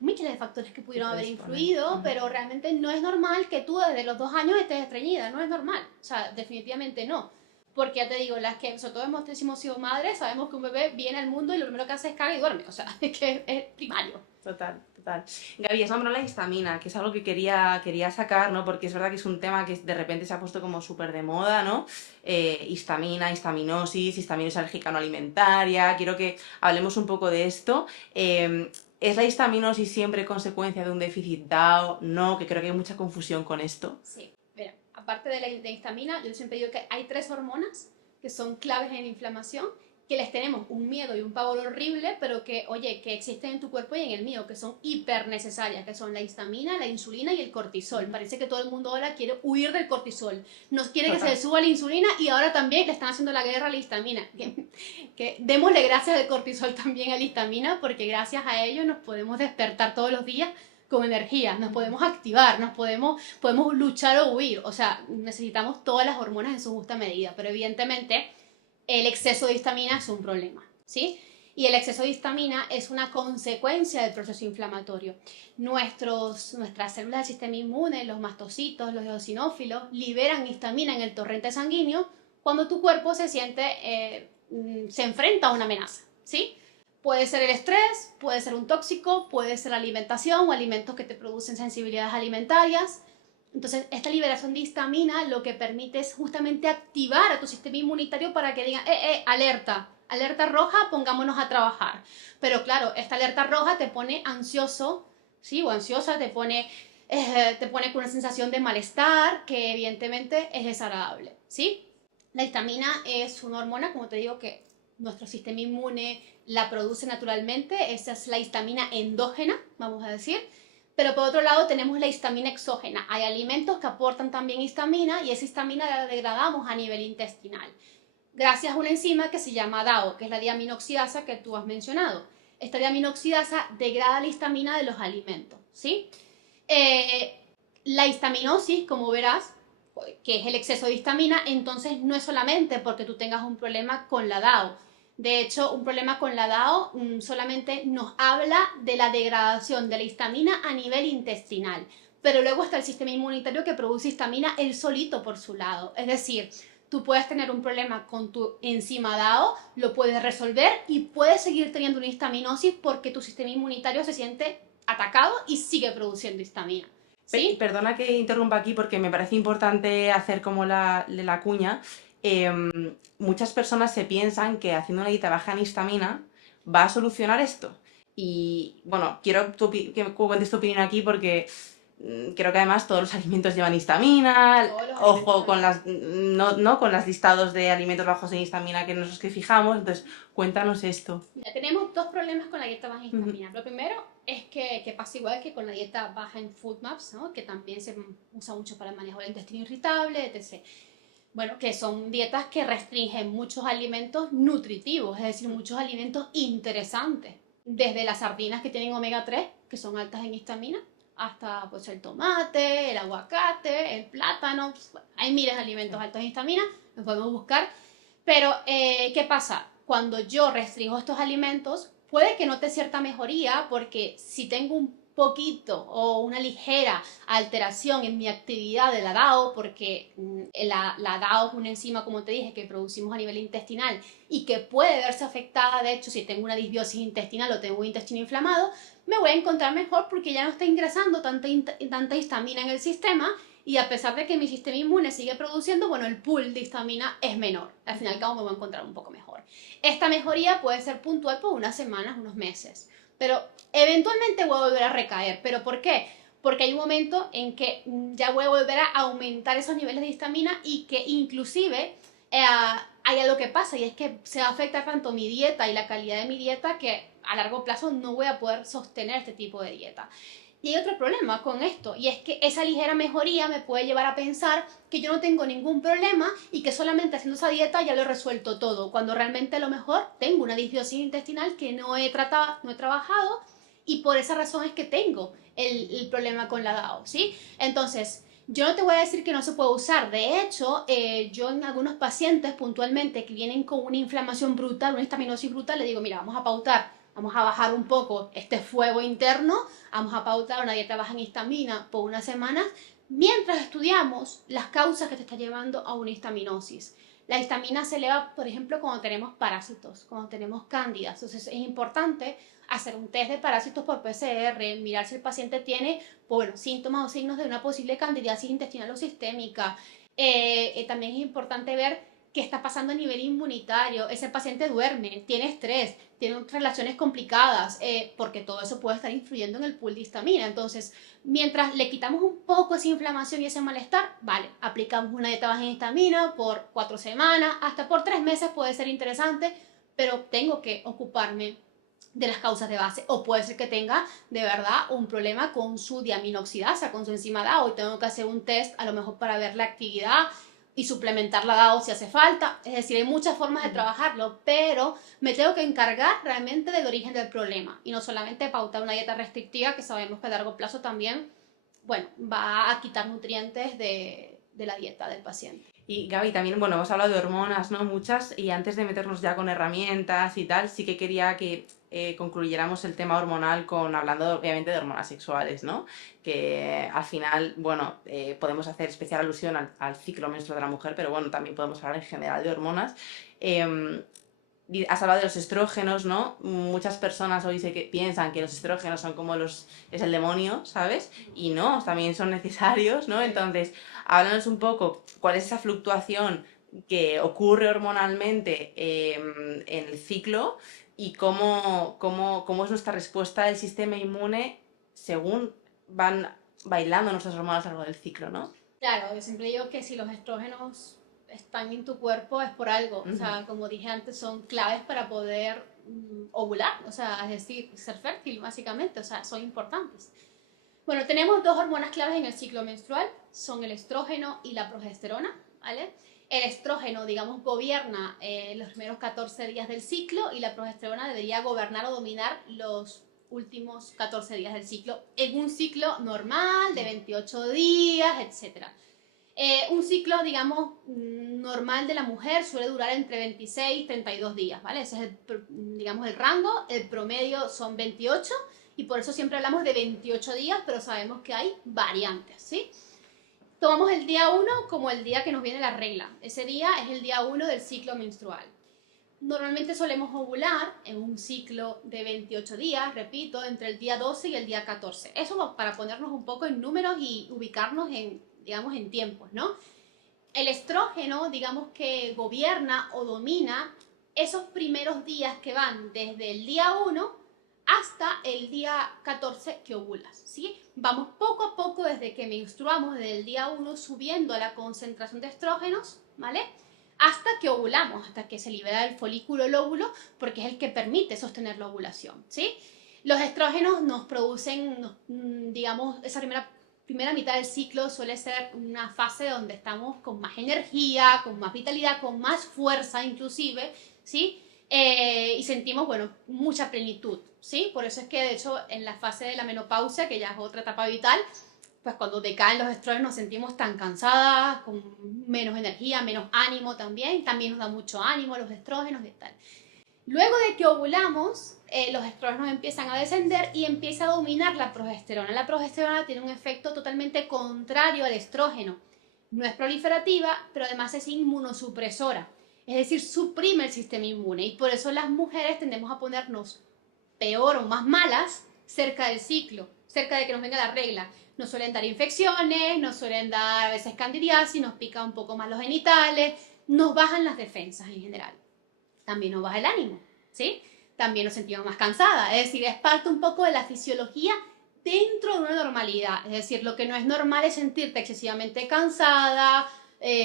miles de factores que pudieron haber influido, pero realmente no es normal que tú desde los 2 años estés estreñida, no es normal, o sea, definitivamente no. Porque ya te digo, las que, sobre todo hemos sido madres, sabemos que un bebé viene al mundo y lo primero que hace es cagar y duerme. O sea, es que es primario. Total, total. Gaby, has nombrado la histamina, que es algo que quería sacar, ¿no? Porque es verdad que es un tema que de repente se ha puesto como súper de moda, ¿no? Histamina, histaminosis, histaminosis alérgica no alimentaria. Quiero que hablemos un poco de esto. ¿Es la histaminosis siempre consecuencia de un déficit DAO? No, que creo que hay mucha confusión con esto. Sí, mira, aparte de la histamina, yo siempre digo que hay 3 hormonas que son claves en la inflamación, que les tenemos un miedo y un pavor horrible, pero que, oye, que existen en tu cuerpo y en el mío, que son hiper necesarias, que son la histamina, la insulina y el cortisol. Parece que todo el mundo ahora quiere huir del cortisol, nos quiere que se le suba la insulina y ahora también le están haciendo la guerra a la histamina. Que démosle gracias al cortisol también a la histamina, porque gracias a ello nos podemos despertar todos los días con energía, nos podemos activar, podemos luchar o huir, o sea, necesitamos todas las hormonas en su justa medida, pero evidentemente el exceso de histamina es un problema, ¿sí? Y el exceso de histamina es una consecuencia del proceso inflamatorio. Nuestras células del sistema inmune, los mastocitos, los eosinófilos, liberan histamina en el torrente sanguíneo cuando tu cuerpo se enfrenta a una amenaza, ¿sí? Puede ser el estrés, puede ser un tóxico, puede ser la alimentación o alimentos que te producen sensibilidades alimentarias. Entonces, esta liberación de histamina lo que permite es justamente activar a tu sistema inmunitario para que diga, alerta, alerta roja, pongámonos a trabajar. Pero claro, esta alerta roja te pone ansioso, ¿sí? O ansiosa, te pone con una sensación de malestar que evidentemente es desagradable, ¿sí? La histamina es una hormona, como te digo, que nuestro sistema inmune la produce naturalmente. Esa es la histamina endógena, vamos a decir. Pero por otro lado tenemos la histamina exógena. Hay alimentos que aportan también histamina y esa histamina la degradamos a nivel intestinal, gracias a una enzima que se llama DAO, que es la diaminoxidasa que tú has mencionado. Esta diaminoxidasa degrada la histamina de los alimentos, ¿sí? La histaminosis, como verás, que es el exceso de histamina, entonces no es solamente porque tú tengas un problema con la DAO. De hecho, un problema con la DAO solamente nos habla de la degradación de la histamina a nivel intestinal. Pero luego está el sistema inmunitario que produce histamina él solito por su lado. Es decir, tú puedes tener un problema con tu enzima DAO, lo puedes resolver y puedes seguir teniendo una histaminosis porque tu sistema inmunitario se siente atacado y sigue produciendo histamina. ¿Sí? Perdona que interrumpa aquí porque me parece importante hacer como la cuña. Muchas personas se piensan que haciendo una dieta baja en histamina va a solucionar esto. Y bueno, quiero que cuentes tu opinión aquí porque creo que además todos los alimentos llevan histamina. Ojo con no con los listados de alimentos bajos en histamina que nosotros que fijamos. Entonces, cuéntanos esto. Ya tenemos 2 problemas con la dieta baja en histamina. Lo primero es que pasa igual que con la dieta baja en FODMAPs, ¿no? Que también se usa mucho para el manejo del intestino irritable, etc. Bueno, que son dietas que restringen muchos alimentos nutritivos, es decir, muchos alimentos interesantes. Desde las sardinas que tienen omega 3, que son altas en histamina, hasta pues, el tomate, el aguacate, el plátano. Bueno, hay miles de alimentos altos en histamina, los podemos buscar. Pero, ¿qué pasa? Cuando yo restringo estos alimentos, puede que note cierta mejoría porque si tengo un poquito o una ligera alteración en mi actividad de la DAO, porque la DAO es una enzima, como te dije, que producimos a nivel intestinal y que puede verse afectada, de hecho, si tengo una disbiosis intestinal o tengo un intestino inflamado, me voy a encontrar mejor porque ya no está ingresando tanta histamina en el sistema y a pesar de que mi sistema inmune sigue produciendo, bueno, el pool de histamina es menor. Al final y al cabo me voy a encontrar un poco mejor. Esta mejoría puede ser puntual por unas semanas, unos meses, pero eventualmente voy a volver a recaer. ¿Pero por qué? Porque hay un momento en que ya voy a volver a aumentar esos niveles de histamina y que inclusive hay algo que pasa y es que se va a afectar tanto mi dieta y la calidad de mi dieta que a largo plazo no voy a poder sostener este tipo de dieta. Y hay otro problema con esto, y es que esa ligera mejoría me puede llevar a pensar que yo no tengo ningún problema y que solamente haciendo esa dieta ya lo he resuelto todo, cuando realmente a lo mejor tengo una disbiosis intestinal que no he trabajado y por esa razón es que tengo el problema con la DAO, ¿sí? Entonces, yo no te voy a decir que no se puede usar. De hecho, yo en algunos pacientes puntualmente que vienen con una inflamación brutal, una histaminosis brutal, le digo, mira, vamos a pautar, vamos a bajar un poco este fuego interno, vamos a pautar una dieta baja en histamina por unas semanas, mientras estudiamos las causas que te están llevando a una histaminosis. La histamina se eleva, por ejemplo, cuando tenemos parásitos, cuando tenemos cándidas. Entonces es importante hacer un test de parásitos por PCR, mirar si el paciente tiene, bueno, síntomas o signos de una posible candidiasis intestinal o sistémica. También es importante ver qué está pasando a nivel inmunitario. Ese paciente duerme, tiene estrés, tiene relaciones complicadas, porque todo eso puede estar influyendo en el pool de histamina. Entonces, mientras le quitamos un poco esa inflamación y ese malestar, vale, aplicamos una dieta baja en histamina por 4 semanas, hasta por 3 meses puede ser interesante, pero tengo que ocuparme de las causas de base, o puede ser que tenga de verdad un problema con su diaminoxidasa, con su enzima DAO, y tengo que hacer un test a lo mejor para ver la actividad y suplementar la DAO si hace falta. Es decir, hay muchas formas de trabajarlo, pero me tengo que encargar realmente del origen del problema y no solamente pautar una dieta restrictiva que sabemos que a largo plazo también, bueno, va a quitar nutrientes de la dieta del paciente. Y Gaby, también, bueno, hemos hablado de hormonas, ¿no? Muchas, y antes de meternos ya con herramientas y tal, sí que quería que concluyéramos el tema hormonal hablando obviamente de hormonas sexuales, ¿no? Que al final, bueno, podemos hacer especial alusión al ciclo menstrual de la mujer, pero bueno, también podemos hablar en general de hormonas. Has hablado de los estrógenos, ¿no? Muchas personas hoy piensan que los estrógenos son como es el demonio, ¿sabes? Y no, también son necesarios, ¿no? Entonces, háblanos un poco cuál es esa fluctuación que ocurre hormonalmente en el ciclo y cómo es nuestra respuesta del sistema inmune según van bailando nuestras hormonas a lo largo del ciclo, ¿no? Claro, yo siempre digo que si los estrógenos están en tu cuerpo es por algo. O sea, como dije antes, son claves para poder ovular, o sea, es decir, ser fértil básicamente, o sea, son importantes. Bueno, tenemos dos hormonas claves en el ciclo menstrual, son el estrógeno y la progesterona, ¿vale? El estrógeno, digamos, gobierna los primeros 14 días del ciclo y la progesterona debería gobernar o dominar los últimos 14 días del ciclo en un ciclo normal de 28 días, etc. Un ciclo, digamos, normal de la mujer suele durar entre 26 y 32 días, ¿vale? Ese es, digamos, el rango. El promedio son 28 y por eso siempre hablamos de 28 días, pero sabemos que hay variantes, ¿sí? Tomamos el día 1 como el día que nos viene la regla. Ese día es el día 1 del ciclo menstrual. Normalmente solemos ovular en un ciclo de 28 días, repito, entre el día 12 y el día 14. Eso para ponernos un poco en números y ubicarnos en, digamos, en tiempos, ¿no? El estrógeno, digamos que gobierna o domina esos primeros días que van desde el día 1 hasta el día 14 que ovulas, ¿sí? Vamos poco a poco desde que menstruamos, desde el día 1, subiendo la concentración de estrógenos, ¿vale? Hasta que ovulamos, hasta que se libera el folículo, el óvulo, porque es el que permite sostener la ovulación, ¿sí? Los estrógenos nos producen, digamos, esa primera mitad del ciclo suele ser una fase donde estamos con más energía, con más vitalidad, con más fuerza inclusive, ¿sí? Y sentimos, bueno, mucha plenitud, ¿sí? Por eso es que, de hecho, en la fase de la menopausia, que ya es otra etapa vital, pues cuando decaen los estrógenos nos sentimos tan cansadas, con menos energía, menos ánimo también nos da mucho ánimo los estrógenos y tal. Luego de que ovulamos, los estrógenos empiezan a descender y empieza a dominar la progesterona. La progesterona tiene un efecto totalmente contrario al estrógeno. No es proliferativa, pero además es inmunosupresora. Es decir, suprime el sistema inmune y por eso las mujeres tendemos a ponernos peor o más malas cerca del ciclo, cerca de que nos venga la regla. Nos suelen dar infecciones, nos suelen dar a veces candidiasis, nos pica un poco más los genitales, nos bajan las defensas en general. También nos baja el ánimo, ¿sí? También nos sentimos más cansadas, es decir, es parte un poco de la fisiología dentro de una normalidad. Es decir, lo que no es normal es sentirte excesivamente cansada,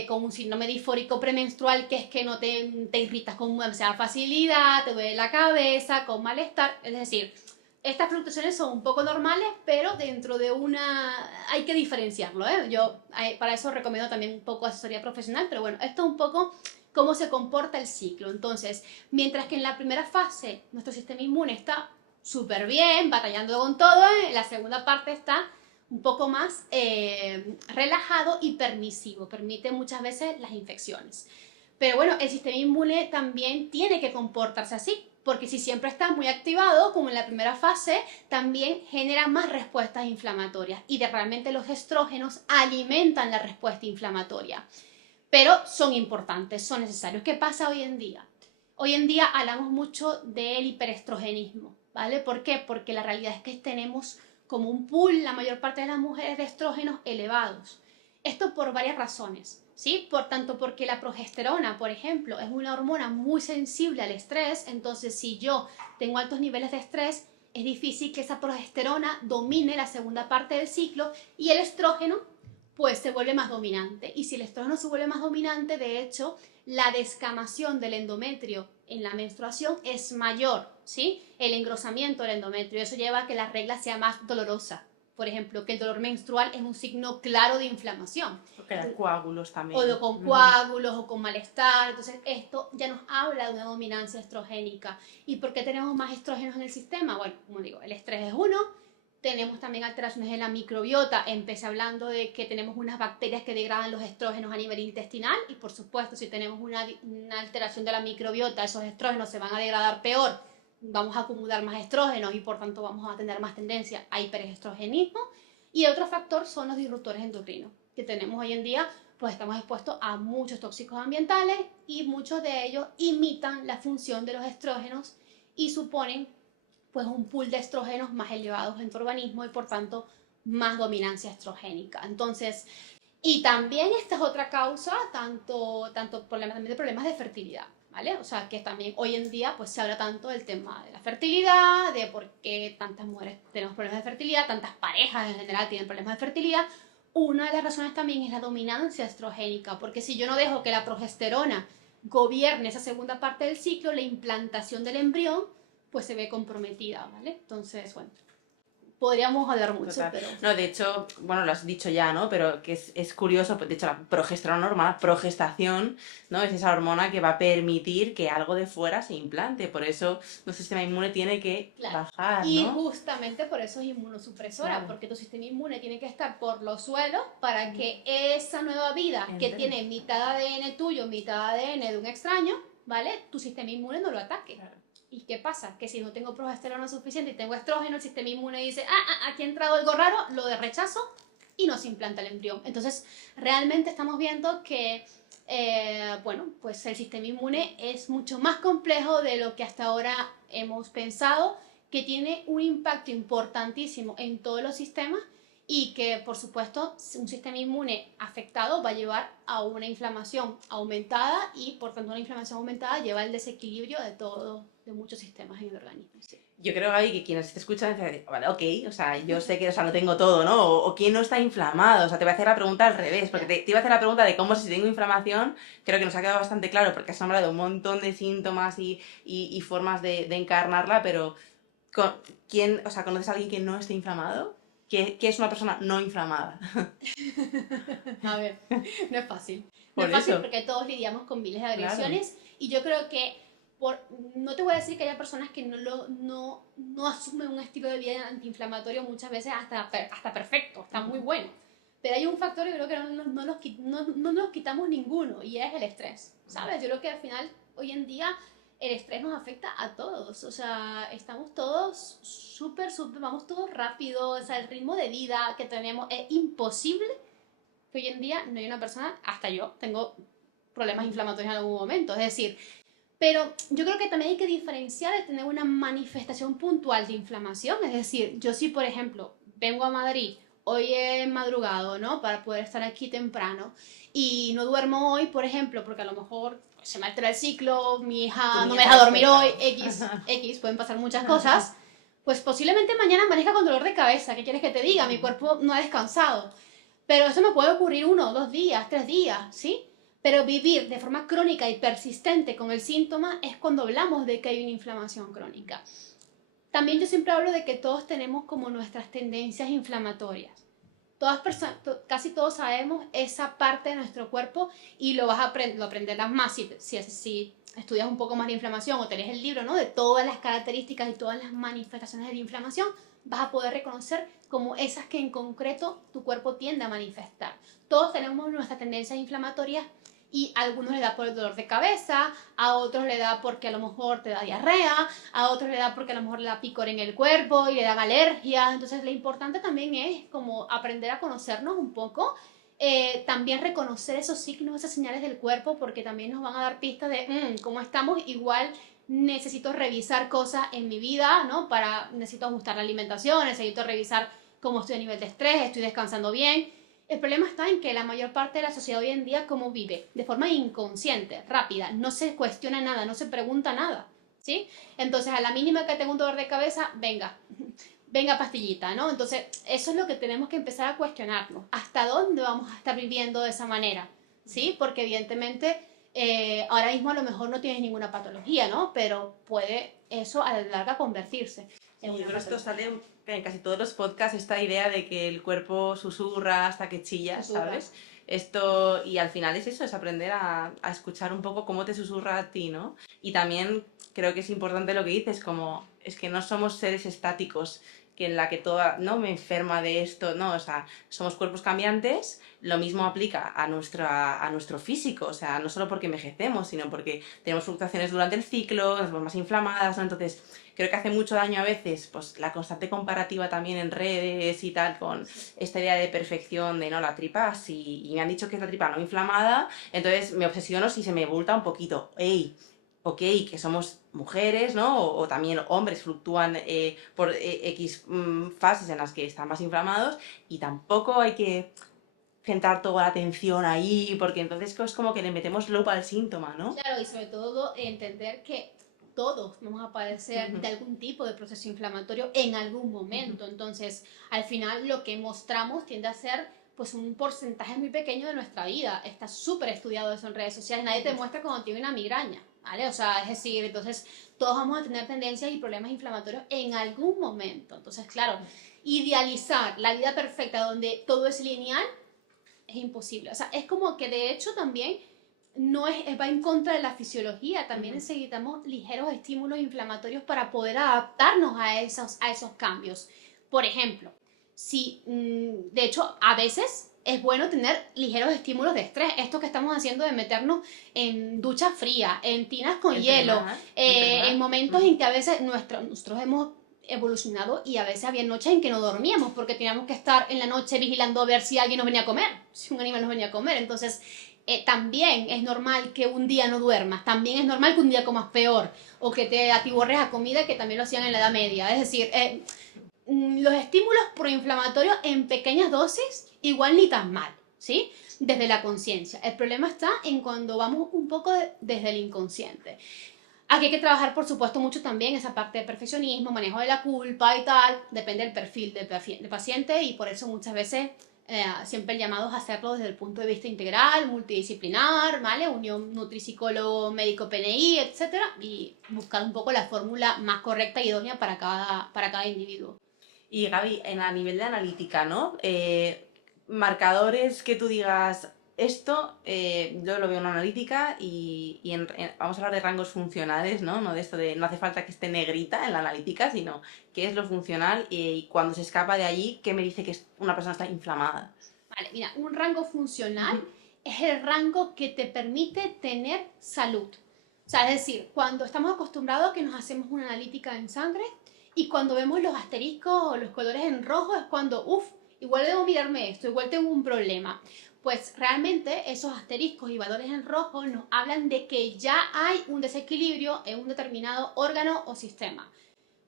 con un síndrome disfórico premenstrual, que es que no te irritas con mucha facilidad, te duele la cabeza, con malestar. Es decir, estas fluctuaciones son un poco normales, pero dentro de hay que diferenciarlo, ¿eh? Yo para eso recomiendo también un poco asesoría profesional, pero bueno, esto es un poco cómo se comporta el ciclo. Entonces, mientras que en la primera fase nuestro sistema inmune está súper bien, batallando con todo, en la segunda parte está un poco más relajado y permisivo, permite muchas veces las infecciones. Pero bueno, el sistema inmune también tiene que comportarse así, porque si siempre está muy activado, como en la primera fase, también genera más respuestas inflamatorias y realmente los estrógenos alimentan la respuesta inflamatoria. pero son importantes, son necesarios. ¿Qué pasa hoy en día? Hoy en día hablamos mucho del hiperestrogenismo, ¿vale? ¿Por qué? Porque la realidad es que tenemos como un pool, la mayor parte de las mujeres, de estrógenos elevados. Esto por varias razones, ¿sí? Por tanto, porque la progesterona, por ejemplo, es una hormona muy sensible al estrés, entonces si yo tengo altos niveles de estrés, es difícil que esa progesterona domine la segunda parte del ciclo y el estrógeno pues se vuelve más dominante. Y si el estrógeno se vuelve más dominante, de hecho, la descamación del endometrio en la menstruación es mayor, ¿sí? El engrosamiento del endometrio, eso lleva a que la regla sea más dolorosa. Por ejemplo, que el dolor menstrual es un signo claro de inflamación. O que haya coágulos también. O con coágulos o con malestar. Entonces, esto ya nos habla de una dominancia estrogénica. ¿Y por qué tenemos más estrógenos en el sistema? Bueno, como digo, el estrés es uno. Tenemos también alteraciones en la microbiota. Empecé hablando de que tenemos unas bacterias que degradan los estrógenos a nivel intestinal y por supuesto si tenemos una alteración de la microbiota, esos estrógenos se van a degradar peor, vamos a acumular más estrógenos y por tanto vamos a tener más tendencia a hiperestrogenismo. Y otro factor son los disruptores endocrinos que tenemos hoy en día, pues estamos expuestos a muchos tóxicos ambientales y muchos de ellos imitan la función de los estrógenos y suponen pues un pool de estrógenos más elevados en tu organismo y por tanto más dominancia estrogénica. Entonces, y también esta es otra causa, tanto también de problemas de fertilidad, ¿vale? O sea, que también hoy en día pues se habla tanto del tema de la fertilidad, de por qué tantas mujeres tenemos problemas de fertilidad, tantas parejas en general tienen problemas de fertilidad. Una de las razones también es la dominancia estrogénica, porque si yo no dejo que la progesterona gobierne esa segunda parte del ciclo, la implantación del embrión pues se ve comprometida, ¿vale? Entonces, bueno, podríamos hablar mucho, Total. pero... No, de hecho, bueno, lo has dicho ya, ¿no? Pero que es curioso, de hecho, la progesterona normal, progestación, ¿no? Es esa hormona que va a permitir que algo de fuera se implante. Por eso nuestro sistema inmune tiene que bajar, ¿no? Y justamente por eso es inmunosupresora, Claro. porque tu sistema inmune tiene que estar por los suelos para que esa nueva vida que tiene mitad ADN tuyo, mitad ADN de un extraño, ¿vale? Tu sistema inmune no lo ataque. Claro. ¿Y qué pasa? Que si no tengo progesterona suficiente y tengo estrógeno, el sistema inmune dice, aquí ha entrado algo raro, lo de rechazo y no se implanta el embrión. Entonces, realmente estamos viendo que, bueno, pues el sistema inmune es mucho más complejo de lo que hasta ahora hemos pensado, que tiene un impacto importantísimo en todos los sistemas y que, por supuesto, un sistema inmune afectado va a llevar a una inflamación aumentada y, por tanto, una inflamación aumentada lleva al desequilibrio de muchos sistemas en el organismo. Sí. Yo creo, Gaby, que quienes te escuchan dicen, vale, ok, o sea, yo sé que, o sea, lo tengo todo, ¿no? O quién no está inflamado, o sea, te voy a hacer la pregunta al revés, porque te iba a hacer la pregunta de cómo si tengo inflamación, creo que nos ha quedado bastante claro, porque has nombrado un montón de síntomas y formas de encarnarla, pero ¿quién, o sea, conoces a alguien que no esté inflamado? ¿Qué es una persona no inflamada? A ver, no es fácil. No Por es fácil eso. porque todos lidiamos con miles de agresiones, Claro. y yo creo que no te voy a decir que haya personas que no asumen un estilo de vida antiinflamatorio muchas veces hasta perfecto, está muy bueno. Pero hay un factor, yo creo que no nos quitamos ninguno, y es el estrés, ¿sabes? Yo creo que al final, hoy en día, el estrés nos afecta a todos. O sea, estamos todos súper, vamos todos rápido. O sea, el ritmo de vida que tenemos es imposible que hoy en día no hay una persona, hasta yo, tengo problemas inflamatorios en algún momento. Es decir, pero yo creo que también hay que diferenciar de tener una manifestación puntual de inflamación. Es decir, yo si, por ejemplo, vengo a Madrid, hoy he madrugado, ¿no? Para poder estar aquí temprano y no duermo hoy, por ejemplo, porque a lo mejor pues, se me altera el ciclo, mi hija no me deja dormir hoy, X, pueden pasar muchas cosas, pues posiblemente mañana amanezca con dolor de cabeza. ¿Qué quieres que te diga? Mi cuerpo no ha descansado. Pero eso me puede ocurrir 1, 2 días, 3 días, ¿sí? Pero vivir de forma crónica y persistente con el síntoma es cuando hablamos de que hay una inflamación crónica. También yo siempre hablo de que todos tenemos como nuestras tendencias inflamatorias. Casi todos sabemos esa parte de nuestro cuerpo y lo aprenderás más si estudias un poco más de inflamación o te lees el libro, ¿no? De todas las características y todas las manifestaciones de la inflamación, vas a poder reconocer como esas que en concreto tu cuerpo tiende a manifestar. Todos tenemos nuestras tendencias inflamatorias y a algunos le da por el dolor de cabeza, a otros le da porque a lo mejor te da diarrea, a otros le da porque a lo mejor le da picor en el cuerpo y le dan alergias. Entonces lo importante también es como aprender a conocernos un poco También reconocer esos signos, esas señales del cuerpo, porque también nos van a dar pistas de cómo estamos. Igual necesito revisar cosas en mi vida, ¿no? Necesito ajustar la alimentación, necesito revisar cómo estoy a nivel de estrés, estoy descansando bien. El problema está en que la mayor parte de la sociedad hoy en día, ¿cómo vive? De forma inconsciente, rápida, no se cuestiona nada, no se pregunta nada, ¿sí? Entonces, a la mínima que tengo un dolor de cabeza, venga pastillita, ¿no? Entonces, eso es lo que tenemos que empezar a cuestionarnos. ¿Hasta dónde vamos a estar viviendo de esa manera? ¿Sí? Porque evidentemente ahora mismo a lo mejor no tienes ninguna patología, ¿no? Pero puede eso a la larga convertirse en una Yo creo que esto patología. sale en casi todos los podcasts, esta idea de que el cuerpo susurra hasta que chilla, Susurra. ¿sabes? Esto, y al final es eso, es aprender a escuchar un poco cómo te susurra a ti, ¿no? Y también creo que es importante lo que dices, como es que no somos seres estáticos, que en la que toda, no me enferma de esto, no, o sea, somos cuerpos cambiantes, lo mismo aplica a nuestro físico, o sea, no solo porque envejecemos, sino porque tenemos fluctuaciones durante el ciclo, nos vemos más inflamadas, ¿no? Entonces, creo que hace mucho daño a veces, pues la constante comparativa también en redes y tal, con esta idea de perfección de no, la tripa sí, y me han dicho que es la tripa no inflamada, entonces me obsesiono si se me bulta un poquito. ¡Ey! Ok, que somos mujeres, ¿no? O también hombres fluctúan por X fases en las que están más inflamados y tampoco hay que centrar toda la atención ahí, porque entonces es como que le metemos lupa al síntoma, ¿no? Claro, y sobre todo entender que todos vamos a padecer Ujú, de algún tipo de proceso inflamatorio en algún ujú. momento. Entonces, al final lo que mostramos tiende a ser pues un porcentaje muy pequeño de nuestra vida. Está súper estudiado eso en redes sociales. Nadie te muestra cuando tiene una migraña, ¿vale? O sea, es decir, entonces todos vamos a tener tendencias y problemas inflamatorios en algún momento. Entonces, claro, idealizar la vida perfecta donde todo es lineal es imposible. O sea, es como que de hecho también no va en contra de la fisiología. También Ujú. necesitamos ligeros estímulos inflamatorios para poder adaptarnos a esos cambios. Por ejemplo, si de hecho a veces es bueno tener ligeros estímulos de estrés. Esto que estamos haciendo de meternos en duchas frías, en tinas con hielo, Entrenar, en entrenar. momentos Ujú. en que a veces nosotros hemos evolucionado y a veces había noches en que no dormíamos porque teníamos que estar en la noche vigilando a ver si alguien nos venía a comer, si un animal nos venía a comer. Entonces, también es normal que un día no duermas, también es normal que un día comas peor o que te atiborres a comida, que también lo hacían en la Edad Media. Es decir, los estímulos proinflamatorios en pequeñas dosis igual ni tan mal, ¿sí? Desde la conciencia. El problema está en cuando vamos un poco desde el inconsciente. Aquí hay que trabajar, por supuesto, mucho también esa parte de perfeccionismo, manejo de la culpa y tal. Depende del perfil del paciente y por eso muchas veces siempre el llamado es hacerlo desde el punto de vista integral, multidisciplinar, ¿vale? Unión nutripsicólogo, médico PNI, etcétera, y buscar un poco la fórmula más correcta y idónea para cada individuo. Y Gaby, a nivel de analítica, ¿no? Marcadores que tú digas, esto yo lo veo en una analítica y vamos a hablar de rangos funcionales, ¿no? No de esto de no hace falta que esté negrita en la analítica, sino qué es lo funcional y cuando se escapa de allí, ¿qué me dice que una persona está inflamada? Vale, mira, un rango funcional Ujú. es el rango que te permite tener salud. O sea, es decir, cuando estamos acostumbrados a que nos hacemos una analítica en sangre y cuando vemos los asteriscos o los colores en rojo es cuando, uff, igual debo mirarme esto, igual tengo un problema. Pues realmente esos asteriscos y valores en rojo nos hablan de que ya hay un desequilibrio en un determinado órgano o sistema.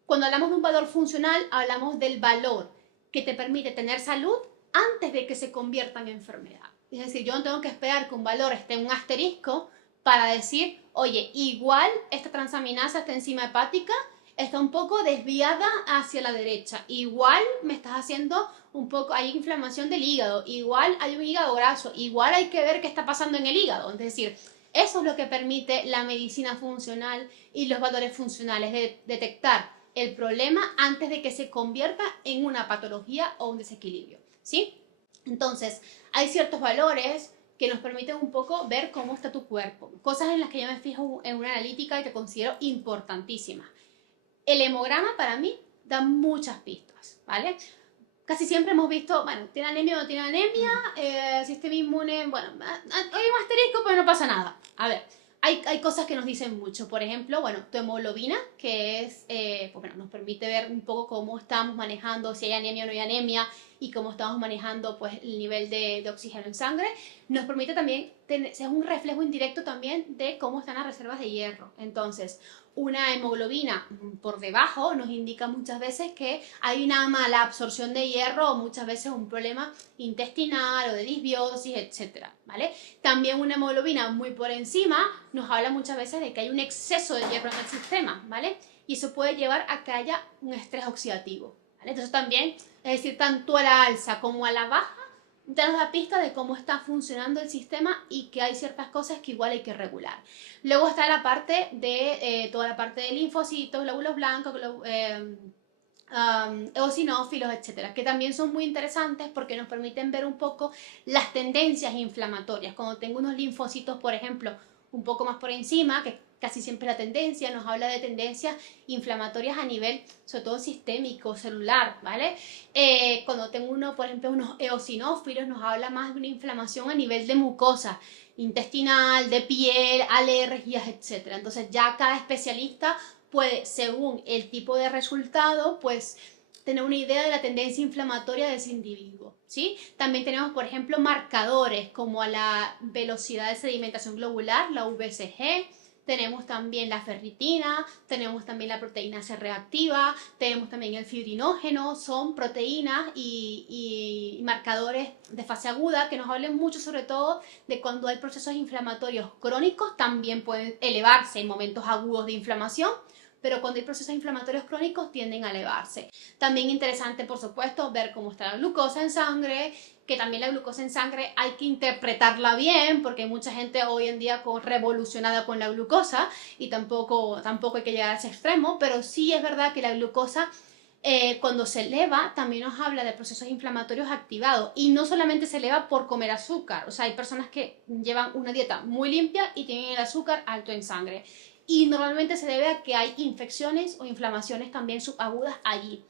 Cuando hablamos de un valor funcional, hablamos del valor que te permite tener salud antes de que se convierta en enfermedad. Es decir, yo no tengo que esperar que un valor esté en un asterisco para decir, oye, igual esta transaminasa, esta enzima hepática, está un poco desviada hacia la derecha. Igual me estás haciendo un poco, hay inflamación del hígado, igual hay un hígado graso, igual hay que ver qué está pasando en el hígado. Es decir, eso es lo que permite la medicina funcional y los valores funcionales, de detectar el problema antes de que se convierta en una patología o un desequilibrio, ¿sí? Entonces, hay ciertos valores que nos permiten un poco ver cómo está tu cuerpo, cosas en las que yo me fijo en una analítica y que considero importantísimas. El hemograma para mí da muchas pistas, ¿vale? Casi siempre hemos visto, bueno, tiene anemia o no tiene anemia, sistema inmune, bueno, hay un asterisco, pero no pasa nada. A ver, hay cosas que nos dicen mucho. Por ejemplo, bueno, tu hemoglobina, que es, pues bueno, nos permite ver un poco cómo estamos manejando, si hay anemia o no hay anemia, y cómo estamos manejando pues el nivel de oxígeno en sangre, nos permite también es un reflejo indirecto también de cómo están las reservas de hierro. Entonces, una hemoglobina por debajo nos indica muchas veces que hay una mala absorción de hierro o muchas veces un problema intestinal o de disbiosis, etcétera, ¿vale? También una hemoglobina muy por encima nos habla muchas veces de que hay un exceso de hierro en el sistema, ¿vale? Y eso puede llevar a que haya un estrés oxidativo, ¿vale? Entonces también, es decir, tanto a la alza como a la baja, ya nos da pista de cómo está funcionando el sistema y que hay ciertas cosas que igual hay que regular. Luego está la parte de toda la parte de linfocitos, glóbulos blancos, eosinófilos, etcétera, que también son muy interesantes porque nos permiten ver un poco las tendencias inflamatorias. Cuando tengo unos linfocitos, por ejemplo, un poco más por encima, que casi siempre la tendencia nos habla de tendencias inflamatorias a nivel, sobre todo sistémico, celular, ¿vale? Cuando tengo uno, por ejemplo, unos eosinófilos, nos habla más de una inflamación a nivel de mucosa, intestinal, de piel, alergias, etcétera. Entonces ya cada especialista puede, según el tipo de resultado, pues tener una idea de la tendencia inflamatoria de ese individuo, ¿sí? También tenemos, por ejemplo, marcadores como a la velocidad de sedimentación globular, la VCG, tenemos también la ferritina, tenemos también la proteína C reactiva, tenemos también el fibrinógeno, son proteínas y marcadores de fase aguda que nos hablan mucho sobre todo de cuando hay procesos inflamatorios crónicos, también pueden elevarse en momentos agudos de inflamación, pero cuando hay procesos inflamatorios crónicos tienden a elevarse. También interesante, por supuesto, ver cómo está la glucosa en sangre, que también la glucosa en sangre hay que interpretarla bien, porque hay mucha gente hoy en día revolucionada con la glucosa y tampoco hay que llegar a ese extremo, pero sí es verdad que la glucosa cuando se eleva también nos habla de procesos inflamatorios activados y no solamente se eleva por comer azúcar, o sea, hay personas que llevan una dieta muy limpia y tienen el azúcar alto en sangre y normalmente se debe a que hay infecciones o inflamaciones también subagudas allí.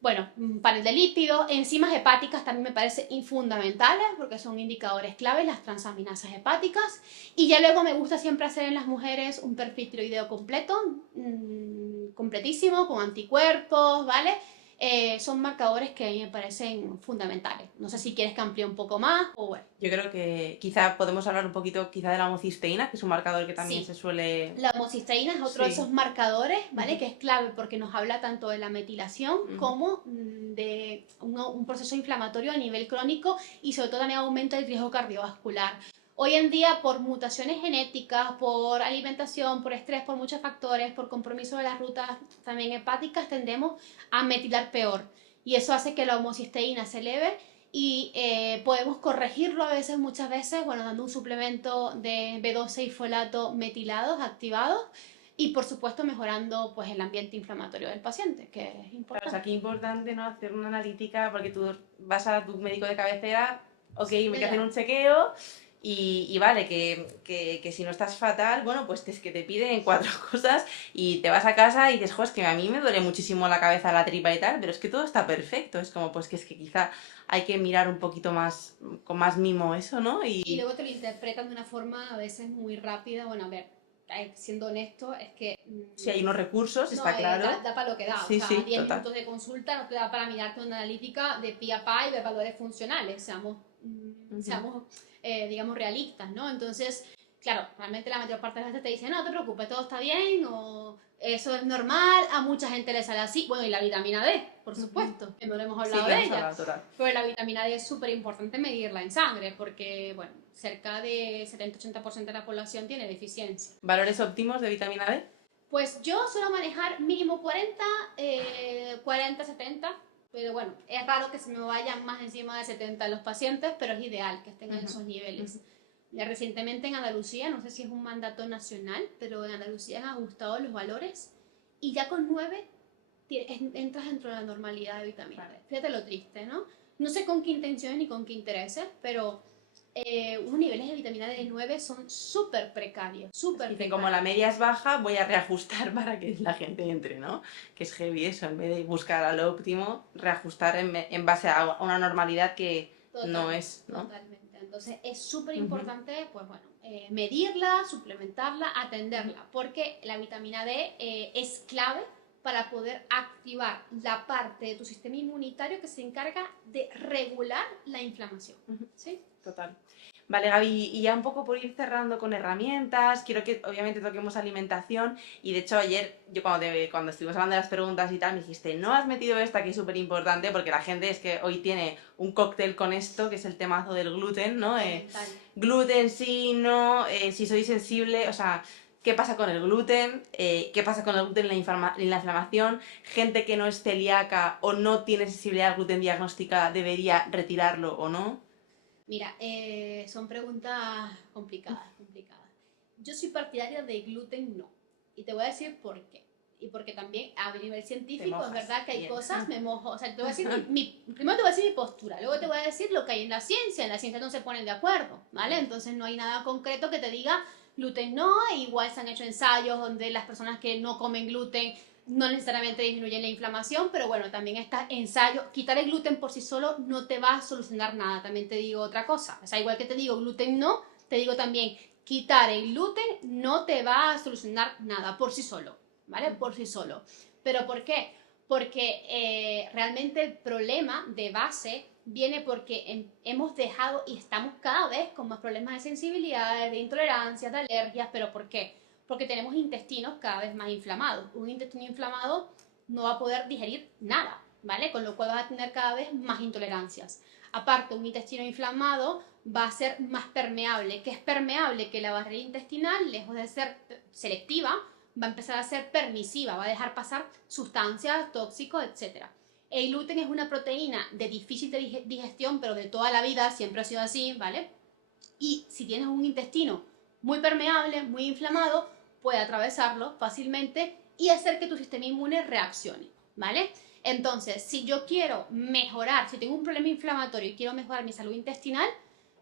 Bueno, panel de lípidos, enzimas hepáticas también me parecen fundamentales porque son indicadores claves, las transaminasas hepáticas. Y ya luego me gusta siempre hacer en las mujeres un perfil tiroideo completo, completísimo, con anticuerpos, ¿vale? Son marcadores que a mí me parecen fundamentales. No sé si quieres que amplíe un poco más o bueno. Yo creo que quizá podemos hablar un poquito quizá de la homocisteína, que es un marcador que también Sí. se suele... La homocisteína es otro de esos marcadores, ¿vale? Que es clave porque nos habla tanto de la metilación como de un proceso inflamatorio a nivel crónico y sobre todo también aumenta el riesgo cardiovascular. Hoy en día, por mutaciones genéticas, por alimentación, por estrés, por muchos factores, por compromiso de las rutas también hepáticas, tendemos a metilar peor. Y eso hace que la homocisteína se eleve y podemos corregirlo a veces, muchas veces, bueno, dando un suplemento de B12 y folato metilados, activados, y por supuesto mejorando pues el ambiente inflamatorio del paciente, que es importante. Claro, o sea, que es importante, ¿no?, hacer una analítica porque tú vas a tu médico de cabecera, ok, me hay que hacer un chequeo y vale, que si no estás fatal, bueno, pues es que te piden 4 cosas y te vas a casa y dices, jo, es que a mí me duele muchísimo la cabeza, la tripa y tal, pero es que todo está perfecto, es como, pues que es que quizá hay que mirar un poquito más, con más mimo eso, ¿no? Y luego te lo interpretan de una forma a veces muy rápida, bueno, a ver, siendo honesto, es que... si hay unos recursos, no, está claro. Da para lo que da, Sí, o sea, sí, 10 total. minutos de consulta no te da para mirarte una analítica de pi a pa y ver valores funcionales, seamos, digamos, realistas, ¿no? Entonces, claro, realmente la mayor parte de las veces te dice, no te preocupes, todo está bien, o eso es normal, a mucha gente le sale así, bueno, y la vitamina D, por supuesto, que no le hemos hablado de ella, pero la vitamina D es súper importante medirla en sangre, porque, bueno, cerca de 70-80% de la población tiene deficiencia. ¿Valores óptimos de vitamina D? Pues yo suelo manejar mínimo 40-70, pero bueno, es raro que se me vayan más encima de 70 los pacientes, pero es ideal que estén en esos niveles. Ya recientemente en Andalucía, no sé si es un mandato nacional, pero en Andalucía han ajustado los valores y ya con 9 entras dentro de la normalidad de vitamina D. Fíjate lo triste, ¿no? No sé con qué intenciones ni con qué intereses, pero unos niveles de vitamina D9 son súper precarios, súper precarios. Como la media es baja, voy a reajustar para que la gente entre, ¿no? Que es heavy eso, en vez de buscar a lo óptimo, reajustar en base a una normalidad que no es, ¿no? Totalmente. Entonces es súper importante, pues bueno, medirla, suplementarla, atenderla, porque la vitamina D es clave para poder activar la parte de tu sistema inmunitario que se encarga de regular la inflamación. ¿Sí? Total. Vale, Gaby, y ya un poco por ir cerrando con herramientas, quiero que obviamente toquemos alimentación y de hecho ayer, yo cuando estuvimos hablando de las preguntas y tal, me dijiste, no has metido esta que es súper importante porque la gente es que hoy tiene un cóctel con esto, que es el temazo del gluten, ¿no? Gluten sí, no, si soy sensible, o sea, ¿qué pasa con el gluten? ¿Qué pasa con el gluten en la inflamación? Gente que no es celíaca o no tiene sensibilidad al gluten diagnóstica, ¿debería retirarlo o no? Mira, son preguntas complicadas. Yo soy partidaria de gluten no. Y te voy a decir por qué. Y porque también a nivel científico es verdad que hay bien. Cosas, me mojo. O sea, te voy a decir primero te voy a decir mi postura, luego te voy a decir lo que hay en la ciencia. En la ciencia no se ponen de acuerdo, ¿vale? Entonces no hay nada concreto que te diga gluten no. Igual se han hecho ensayos donde las personas que no comen gluten no necesariamente disminuyen la inflamación, pero bueno, también está ensayo. Quitar el gluten por sí solo no te va a solucionar nada, también te digo otra cosa. O sea, igual que te digo gluten no, te digo también quitar el gluten no te va a solucionar nada por sí solo, ¿vale? Por sí solo. ¿Pero por qué? Porque realmente el problema de base viene porque hemos dejado y estamos cada vez con más problemas de sensibilidades, de intolerancias, de alergias, ¿pero por qué? Porque tenemos intestinos cada vez más inflamados. Un intestino inflamado no va a poder digerir nada, ¿vale? Con lo cual vas a tener cada vez más intolerancias. Aparte, un intestino inflamado va a ser más permeable. ¿Qué es permeable? Que la barrera intestinal, lejos de ser selectiva, va a empezar a ser permisiva, va a dejar pasar sustancias, tóxicos, etc. El gluten es una proteína de difícil digestión, pero de toda la vida siempre ha sido así, ¿vale? Y si tienes un intestino muy permeable, muy inflamado, puede atravesarlo fácilmente y hacer que tu sistema inmune reaccione, ¿vale? Entonces, si yo quiero mejorar, si tengo un problema inflamatorio y quiero mejorar mi salud intestinal,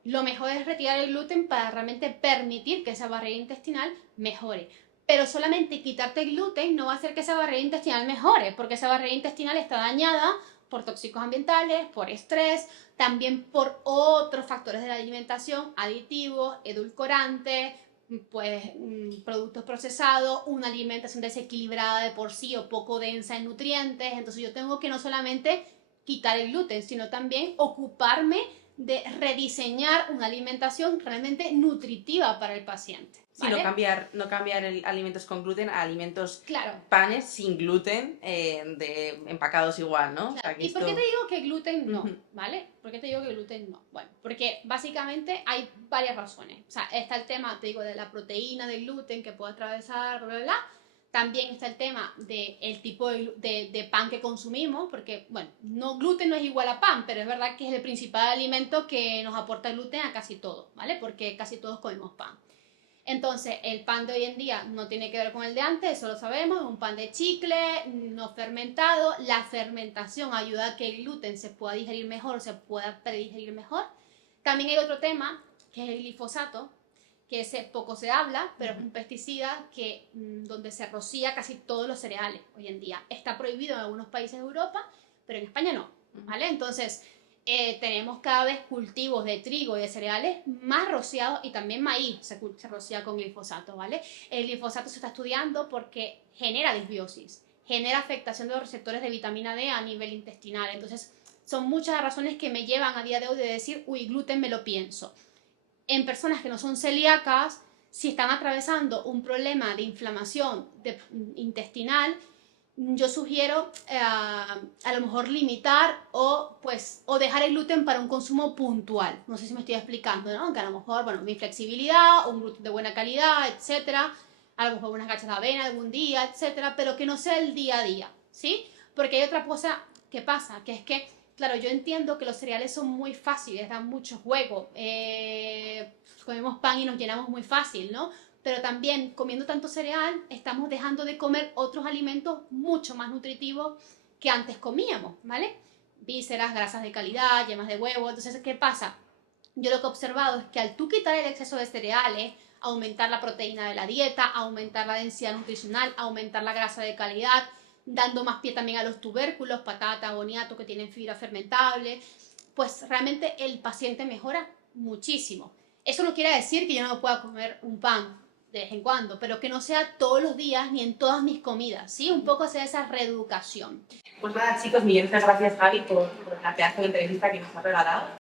lo mejor es retirar el gluten para realmente permitir que esa barrera intestinal mejore. Pero solamente quitarte el gluten no va a hacer que esa barrera intestinal mejore, porque esa barrera intestinal está dañada por tóxicos ambientales, por estrés, también por otros factores de la alimentación, aditivos, edulcorantes, pues productos procesados, una alimentación desequilibrada de por sí o poco densa en nutrientes. Entonces yo tengo que no solamente quitar el gluten, sino también ocuparme de rediseñar una alimentación realmente nutritiva para el paciente. ¿Vale? Sí, no cambiar alimentos con gluten a alimentos, claro, panes sin gluten, empacados igual, ¿no? Claro. O sea, que ¿Y esto... por qué te digo que gluten no? ¿Vale? ¿Por qué te digo que gluten no? Bueno, porque básicamente hay varias razones. O sea, está el tema, te digo, de la proteína del gluten que puede atravesar, bla, bla, bla. También está el tema del tipo de pan que consumimos, porque, bueno, no, gluten no es igual a pan, pero es verdad que es el principal alimento que nos aporta gluten a casi todo, ¿vale? Porque casi todos comemos pan. Entonces, el pan de hoy en día no tiene que ver con el de antes, eso lo sabemos, es un pan de chicle, no fermentado. La fermentación ayuda a que el gluten se pueda digerir mejor, se pueda predigerir mejor. También hay otro tema, que es el glifosato, que ese poco se habla, pero es un pesticida que, donde se rocía casi todos los cereales hoy en día. Está prohibido en algunos países de Europa, pero en España no, ¿vale? Entonces, tenemos cada vez cultivos de trigo y de cereales más rociados, y también maíz se rocía con glifosato, ¿vale? El glifosato se está estudiando porque genera disbiosis, genera afectación de los receptores de vitamina D a nivel intestinal. Entonces, son muchas razones que me llevan a día de hoy de decir, uy, gluten me lo pienso. En personas que no son celíacas, si están atravesando un problema de inflamación intestinal, yo sugiero a lo mejor limitar o dejar el gluten para un consumo puntual. No sé si me estoy explicando, ¿no? Que a lo mejor, bueno, mi flexibilidad, un gluten de buena calidad, etcétera, a lo mejor unas gachas de avena algún día, etcétera, pero que no sea el día a día, ¿sí? Porque hay otra cosa que pasa, que es que, claro, yo entiendo que los cereales son muy fáciles, dan mucho juego, comemos pan y nos llenamos muy fácil, ¿no? Pero también comiendo tanto cereal estamos dejando de comer otros alimentos mucho más nutritivos que antes comíamos, ¿vale? Vísceras, grasas de calidad, yemas de huevo. Entonces, ¿qué pasa? Yo lo que he observado es que al tú quitar el exceso de cereales, aumentar la proteína de la dieta, aumentar la densidad nutricional, aumentar la grasa de calidad, dando más pie también a los tubérculos, patata, boniato, que tienen fibra fermentable, pues realmente el paciente mejora muchísimo. Eso no quiere decir que yo no pueda comer un pan de vez en cuando, pero que no sea todos los días ni en todas mis comidas, ¿sí? Un poco hacer esa reeducación. Pues nada, chicos, millones de gracias, Javi, por la pedazo de entrevista que nos has regalado.